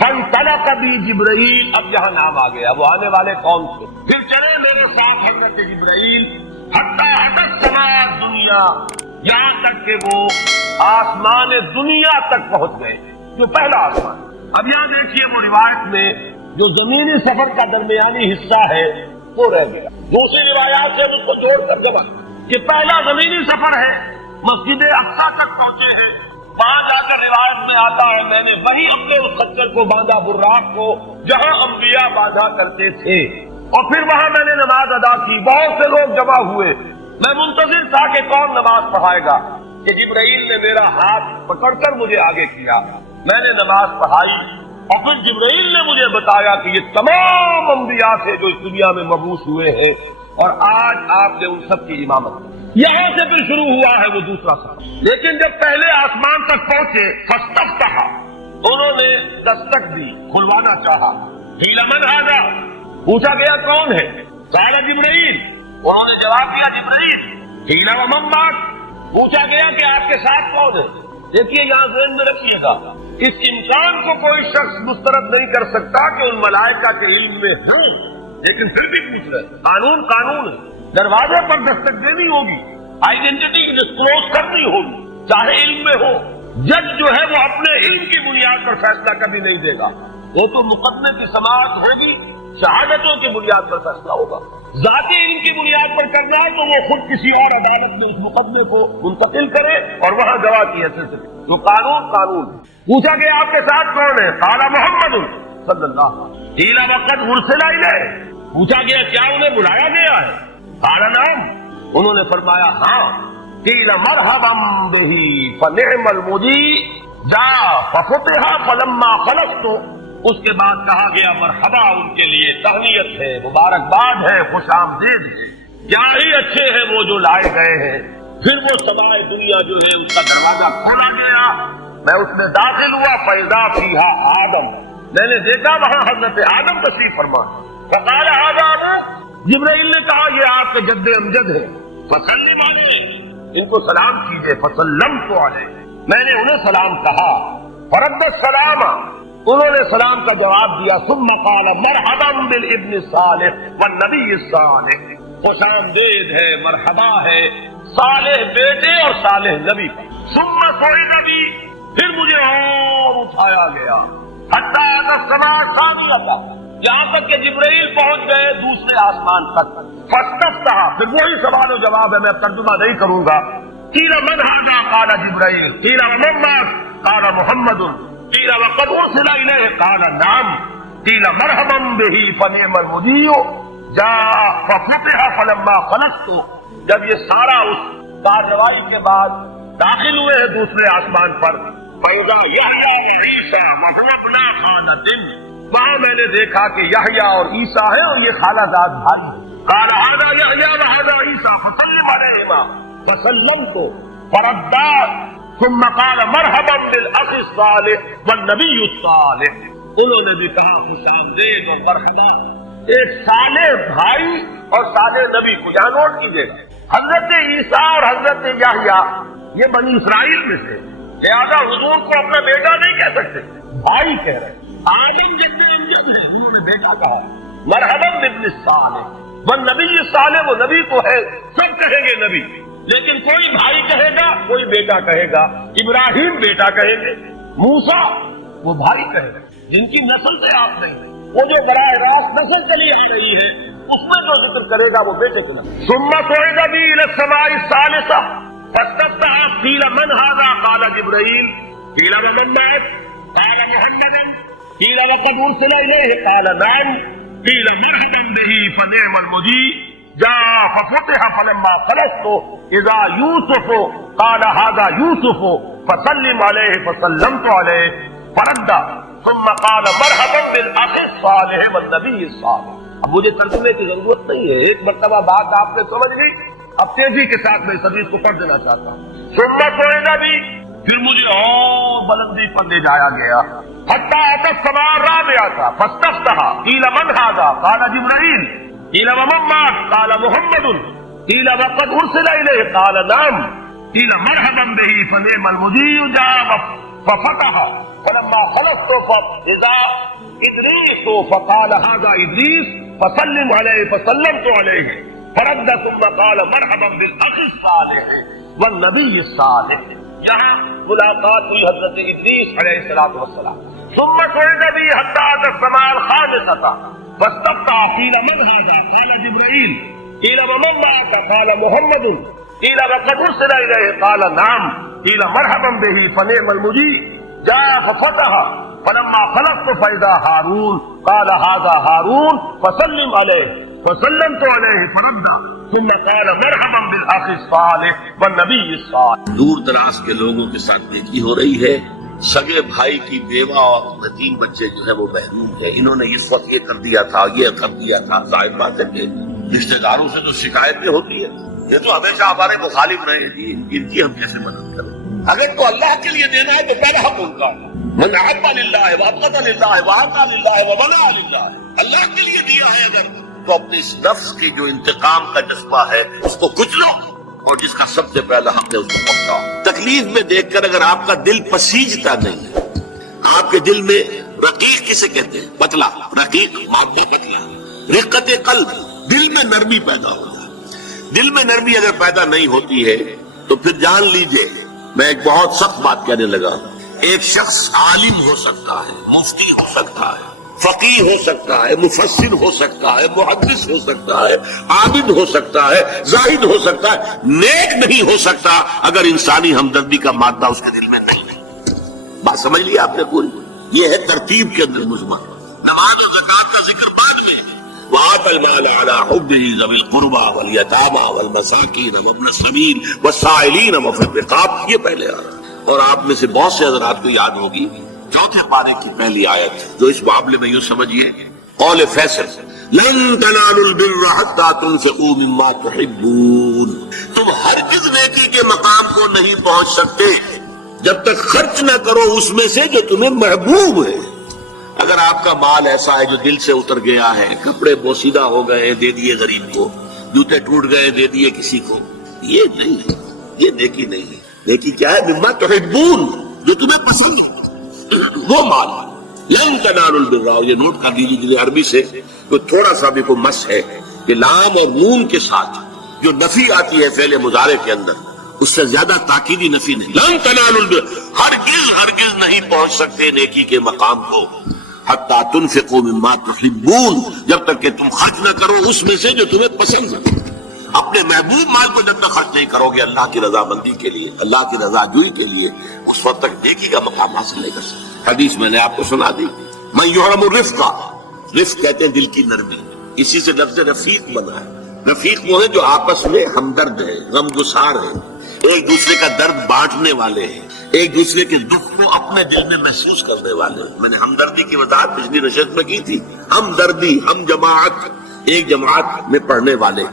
فَانْطَلَقَ بِي جِبْرَائِیل، اب یہاں نام آ گیا، وہ آنے والے کون تھے؟ پھر چلے میرے ساتھ حضرت جبرائیل، حتیٰ أَتَتْ سَمَاءَ الدُّنْیَا، یہاں تک کہ وہ آسمان دنیا تک پہنچ گئے، جو پہلا آسمان۔ اب یہاں دیکھیے وہ روایت میں جو زمینی سفر کا درمیانی حصہ ہے وہ رہ گیا، دوسری روایات سے ہم اس کو جوڑ کر جمع کہ پہلا زمینی سفر ہے، مسجد اقصیٰ تک پہنچے ہیں، وہاں جا کر روایت میں آتا ہے میں نے وہی اپنے اس خچر کو باندھا، براق کو، جہاں انبیاء باندھا کرتے تھے، اور پھر وہاں میں نے نماز ادا کی، بہت سے لوگ جمع ہوئے، میں منتظر تھا کہ کون نماز پڑھائے گا، کہ جبرائیل نے میرا ہاتھ پکڑ کر مجھے آگے کیا، میں نے نماز پڑھائی، اور پھر جبرائیل نے مجھے بتایا کہ یہ تمام انبیاء تھے جو اس دنیا میں مبعوث ہوئے ہیں، اور آج آپ نے ان سب کی امامت کی۔ یہاں سے پھر شروع ہوا ہے وہ دوسرا سفر، لیکن جب پہلے آسمان تک پہنچے فاستفتح، انہوں نے دستک دی، کھلوانا چاہا، قیل من ھذا، پوچھا گیا کون ہے؟ قال جبرائیل، انہوں نے جواب دیا جبرائیل۔ قیل ومن معک، پوچھا گیا کہ آپ کے ساتھ کون ہے؟ دیکھیے یہاں ذہن میں رکھیے گا، اس امکان کو کوئی شخص مسترد نہیں کر سکتا کہ ان ملائکہ کے علم میں ہوں، لیکن پھر بھی پوچھ رہے ہیں۔ قانون ہے، دروازے پر دستک دینی ہوگی، آئیڈینٹی ڈسکلوز کرنی ہوگی، چاہے علم میں ہو۔ جج جو ہے وہ اپنے علم کی بنیاد پر فیصلہ کبھی نہیں دے گا، وہ تو مقدمے کی سماعت ہوگی، شہادتوں کی بنیاد پر فیصلہ ہوگا۔ ذاتی علم کی بنیاد پر کرنا ہے تو وہ خود کسی اور عدالت میں اس مقدمے کو منتقل کرے اور وہاں گواہ کی حیثیت سے تو قانون۔ پوچھا گیا آپ کے ساتھ کون ہے؟ قال محمد صلی اللہ علیہ وسلم۔ قیل وقد ارسل الیہ، پوچھا گیا کیا انہیں بلایا گیا ہے؟ قال نعم، انہوں نے فرمایا ہاں۔ قیل مرحبا بہ فنعم المجیء جاء ففتح فلما خلصت، اس کے بعد کہا گیا مرحبا ان کے لیے، تہنیت ہے، مبارکباد ہے، خوش آمدید ہے، کیا ہی اچھے ہیں وہ جو لائے گئے ہیں۔ پھر وہ سمائے دنیا جو ہے اس کا دروازہ کھولا گیا، میں اس میں داخل ہوا، فاذا فیہا آدم، میں نے دیکھا وہاں حضرت آدم تشریف فرما۔ فقال ھذا جبرائیل نے کہا یہ آپ کے جد امجد ہے، فسلم علیہ، ان کو سلام کیجئے، فسلمت علیہ، میں نے انہیں سلام کہا، فرد السلام، انہوں نے سلام کا جواب دیا، ثم قال مرحبا بالابن الصالح والنبی الصالح، خوش آمدید ہے، مرحبا ہے صالح بیٹے اور صالح نبی پر۔ ثم صعد بی، پھر مجھے اور اٹھایا گیا، حتی اتی السماء الثانیہ، یہاں تک کہ جبرائیل پہنچ گئے دوسرے آسمان تک۔ فاستفتح، پھر وہی سوال و جواب ہے، میں ترجمہ نہیں کروں گا۔ قیل من ھذا؟ قال جبرائیل۔ قیل ومن معک؟ قال محمد۔ قیل وقد ارسل الیہ؟ قال نعم۔ قیل مرحبا بہ فنعم المجیء جاء ففتح فلما خلصت، جب یہ سارا اس کارروائی کے بعد داخل ہوئے ہیں دوسرے آسمان پر، فاذا یحییٰ وعیسیٰ وهو ابنا خالۃ، وہاں میں نے دیکھا کہ یحییٰ اور عیسیٰ ہیں اور یہ خالہ زاد بھائی ہیں۔ قال ھذا یحییٰ وھذا عیسیٰ فسلم علیہما، فسلمت فردا، ثم قال مرحبا بالاخ الصالح والنبی الصالح، انہوں نے بھی کہا خوش آمدید اور مرحبا ایک صالح بھائی اور صالح نبی کو۔ یہاں نوٹ کیجیے گا، حضرت عیسیٰ اور حضرت یحییٰ یہ بنی اسرائیل میں سے، لہذا حضور کو اپنا بیٹا نہیں کہہ سکتے، بھائی کہہ رہے ہیں۔ آدم جد امجد ہے، انہوں نے بیٹا کہا، مرحبا بابن الصالح والنبی الصالح، وہ نبی تو ہے، سب کہیں گے نبی، لیکن کوئی بھائی کہے گا، کوئی بیٹا کہے گا۔ ابراہیم بیٹا کہیں گے، موسیٰ وہ بھائی کہے گا، جن کی نسل سے آپ نہیں، وہ جو براہ راست نسل چلی آ رہی ہے اس میں جو ذکر کرے گا وہ بیٹے کے نسل۔ ثم صعد بی الی السماء الثالثہ فاستفتح، قیل من ھذا؟ قال جبرائیل۔ قیل ومن معک؟ قال محمد۔ قیل وقد ارسل الیہ؟ قال نعم۔ قیل مرحبا بہ فنعم المجیء جاء ففتح فلما خلصت اذا یوسف، قال ھذا یوسف، فسلم علیہ، فسلمت علیہ، فرد، ثم قال مرحبا بالاخ الصالح والنبی الصالح۔ اب مجھے ترجمے کی ضرورت نہیں ہے، ایک مرتبہ بات آپ نے سمجھ گئی، اب تیزی کے ساتھ میں اس حدیث کو پڑھ دینا چاہتا ہوں۔ ثم صعد بی، پھر مجھے اور بلندی پر لے جایا گیا، حتی اتی السماء الرابعہ فاستفتح، قیل من ھذا؟ قال جبرائیل۔ قیل ومن معک؟ قال محمد۔ قیل وقد ارسل الیہ؟ قال نعم۔ قیل مرحبا بہ فنعم المجیء جاء ففتح فلما خلصت فاذا ادریس، فقال ھذا ادریس، فسلم علیہ، فسلمت علیہ، فرد، ثم قال مرحبا بالاخ الصالح والنبی الصالح۔ یہاں ملاقات ہوئی حضرت ادریس علیہ الصلوۃ والسلام۔ ثم صعد بی حتی اتی السماء الخامسۃ فاستفتح، قیل من ھذا؟ قال جبرائیل۔ قیل ومن معک؟ قال محمد۔ قیل وقد ارسل الیہ؟ قال نعم۔ قیل مرحبا بہ فنعم المجیء جاء ففتح فلما خلصت فاذا ہارون، قال ھذا ہارون، فسلم علیہ، فسلمت علیہ، فرد، ثم قال مرحبا بالاخ الصالح والنبی الصالح۔ دور دراز کے لوگوں کے ساتھ نیکی ہو رہی ہے، سگے بھائی کی بیوہ اور یتیم بچے جو ہے وہ محروم ہے، انہوں نے اس وقت یہ کر دیا تھا، یہ کر دیا تھا۔ ظاہر بات ہے کہ رشتہ داروں سے تو شکایتیں ہوتی ہے، یہ تو ہمیشہ ہمارے مخالف رہے ہیں، ان کی ہم کیسے مدد کریں؟ اگر تو اللہ کے لیے دینا ہے تو پہلا حق ان کا ہے، من احب للہ وابغض للہ واعطى للہ ومنع للہ، اللہ کے لیے دیا ہے اگر تو اپنے اس نفس کی جو انتقام کا جذبہ ہے اس کو کچلو، اور جس کا سب سے پہلا حق ہے اس کو پکڑاؤ۔ تکلیف میں دیکھ کر اگر آپ کا دل پسیجتا نہیں ہے آپ کے دل میں رقیق کسے کہتے ہیں؟ پتلا، رقیق مادہ پتلا، رقت قلب، دل میں نرمی پیدا ہوگا۔ دل میں نرمی اگر پیدا نہیں ہوتی ہے تو پھر جان لیجئے، میں ایک بہت سخت بات کہنے لگا، ایک شخص عالم ہو سکتا ہے، مفتی ہو سکتا ہے، فقیہ ہو سکتا ہے، مفسر ہو سکتا ہے، محدث ہو سکتا ہے، عابد ہو سکتا ہے، زاہد ہو سکتا ہے، نیک نہیں ہو سکتا اگر انسانی ہمدردی کا مادہ اس کے دل میں نہیں ہے۔ بات سمجھ لی آپ نے پوری؟ یہ ہے ترتیب کے اندر مجمل۔ نماز و زکات کا ذکر بعد میں، وآتى المال على حبه ذوي القربى واليتامى والمساكين وابن السبيل والسائلين وفي الرقاب، یہ پہلے آ رہا ہے۔ اور آپ میں سے بہت سے حضرات کو یاد ہوگی چوتھے پارے کی پہلی آیت جو اس معاملے میں یوں سمجھیے، قول فیصل، لن تنالوا البر حتى تنفقوا مما تحبون، تم ہرگز نیکی کے مقام کو نہیں پہنچ سکتے جب تک خرچ نہ کرو اس میں سے جو تمہیں محبوب ہے۔ اگر آپ کا مال ایسا ہے جو دل سے اتر گیا ہے، کپڑے بوسیدہ ہو گئے دے دیے غریب کو، جوتے ٹوٹ گئے دے دیے کسی کو، یہ نہیں ہے، یہ نیکی نہیں ہے۔ نیکی کیا ہے؟ مما تحبون، جو تمہیں پسند ہو وہ مال۔ لن تنالوا البر، یہ نوٹ کر دیجیے عربی سے تو تھوڑا سا بھی کوئی مس ہے کہ لام اور نون کے ساتھ جو نفی آتی ہے فعل مضارع کے اندر اس سے زیادہ تاکیدی نفی نہیں۔ لن تنالوا البر، ہرگز نہیں پہنچ سکتے نیکی کے مقام کو، حتی تنفقوا مما تحبون، جب تک کہ تم خرچ نہ کرو اس میں سے جو تمہیں پسند ہے۔ اپنے محبوب مال کو جب تک خرچ نہیں کرو گے اللہ کی رضامندی کے لیے، اللہ کی رضا جوئی کے لیے، اس وقت تک نیکی کا مقام حاصل نہیں کر سکتے۔ حدیث میں نے آپ کو سنا دی، من یحرم الرفق، رفق کہتے ہیں دل کی نرمی، اسی سے لفظ رفیق بنا ہے۔ رفیق وہ ہے جو آپس میں ہمدرد ہے، غمگسار ہے، ایک دوسرے کا درد بانٹنے والے ہیں، ایک دوسرے کے دکھ کو اپنے دل میں محسوس کرنے والے ہیں۔ میں نے ہمدردی کی وضاحت پچھلی نشست میں کی تھی۔ ہمدردی، ہم جماعت، ایک جماعت میں پڑھنے والے،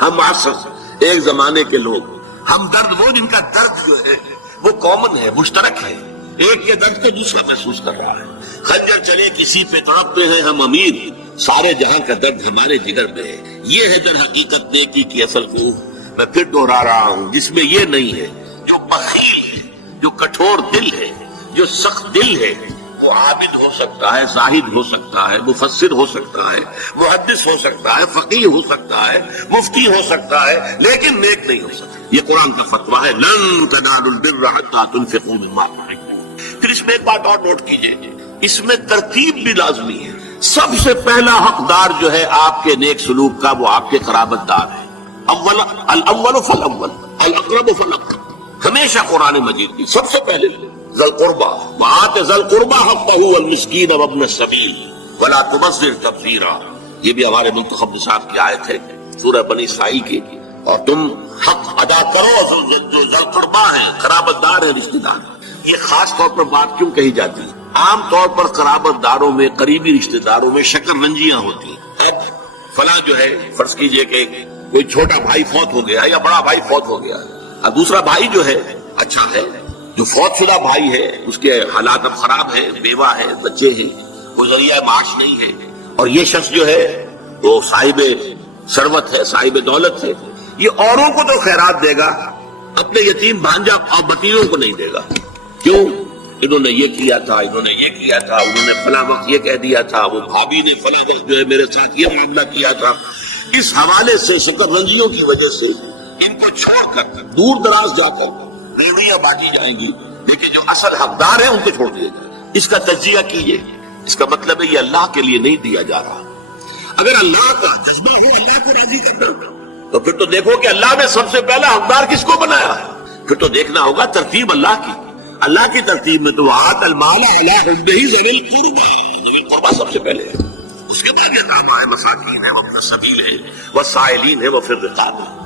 ہم عصر، ایک زمانے کے لوگ، ہمدرد وہ جن کا درد جو ہے وہ کامن ہے، مشترک ہے، ایک کے درد کو دوسرا محسوس کر رہا ہے۔ خنجر چلے کسی پہ تڑپتے ہیں ہم امیر، سارے جہاں کا درد ہمارے جگر میں ہے۔ یہ ہے در حقیقت نیکی کی اصل کو۔ میں پھر دوہرا رہا ہوں، جس میں یہ نہیں ہے، جو بخیل ہے، جو کٹھور دل ہے، جو سخت دل ہے، وہ عابد ہو سکتا ہے، زاہد ہو سکتا ہے، مفسر ہو سکتا ہے، محدث ہو سکتا ہے، فقیہ ہو سکتا ہے، مفتی ہو سکتا ہے، لیکن نیک نہیں ہو سکتا۔ یہ قرآن کا فتویٰ ہے، لن تنالوا البر حتى تنفقوا مما تحبون۔ پھر اس میں ایک بات اور نوٹ کیجئے، اس میں ترتیب بھی لازمی ہے۔ سب سے پہلا حقدار جو ہے آپ کے نیک سلوک کا وہ آپ کے قرابت دار ہے۔ الاول فالاول، الاقرب فالاقرب، ہمیشہ قرآن مجید کی سب سے پہلے ذی القربى وآت ذی القربى حقہ والمسکین وابن السبیل ولا تبذر تبذیرا، یہ بھی ہمارے منتخب نصاب کی آیت ہے سورہ بنی اسرائیل کی۔ اور تم حق ادا کرو جو ذی القربى ہیں، قرابت دار ہیں، رشتہ دار۔ یہ خاص طور پر بات کیوں کہی جاتی ہے؟ عام طور پر قرابت داروں میں، قریبی رشتہ داروں میں شکر رنجیاں ہوتی ہیں۔ اب فلاں جو ہے، فرض کیجئے کہ کوئی چھوٹا بھائی فوت ہو گیا یا بڑا بھائی فوت ہو گیا، اب دوسرا بھائی جو ہے اچھا ہے، جو فوت شدہ بھائی ہے اس کے حالات اب خراب ہیں، بیوہ ہے، بچے ہیں، کوئی ذریعہ معاش نہیں ہے، اور یہ شخص جو ہے وہ صاحب ثروت ہے، صاحب دولت ہے، یہ اوروں کو تو خیرات دے گا، اپنے یتیم بھانجا اور بتیوں کو نہیں دے گا۔ کیوں؟ انہوں نے یہ کیا تھا، انہوں نے یہ کیا تھا، انہوں نے فلاں وقت یہ کہہ دیا تھا، وہ بھابھی نے فلاں وقت جو ہے میرے ساتھ یہ معاملہ کیا تھا۔ اس حوالے سے شکر رنجیوں کی وجہ سے ان کو چھوڑ کر دور دراز جا کر ریڑیاں بانٹی جائیں گی، لیکن جو اصل حقدار ہیں ان کو چھوڑ دیا جائے۔ اس کا تجزیہ کیجیے، اس کا مطلب ہے یہ اللہ کے لیے نہیں دیا جا رہا۔ اگر اللہ کا جذبہ ہو اللہ کو راضی کرنا تو پھر تو دیکھو کہ اللہ نے سب سے پہلا حقدار کس کو بنایا، پھر تو دیکھنا ہوگا ترتیب اللہ کی۔ اللہ کی ترتیب میں تو وآت المال علی حبہ ذوی القربى سب سے پہلے ہے، اس کے بعد یتامى ہے، مساکین ہے، وابن السبیل ہے، والسائلین ہے، وفی الرقاب ہے۔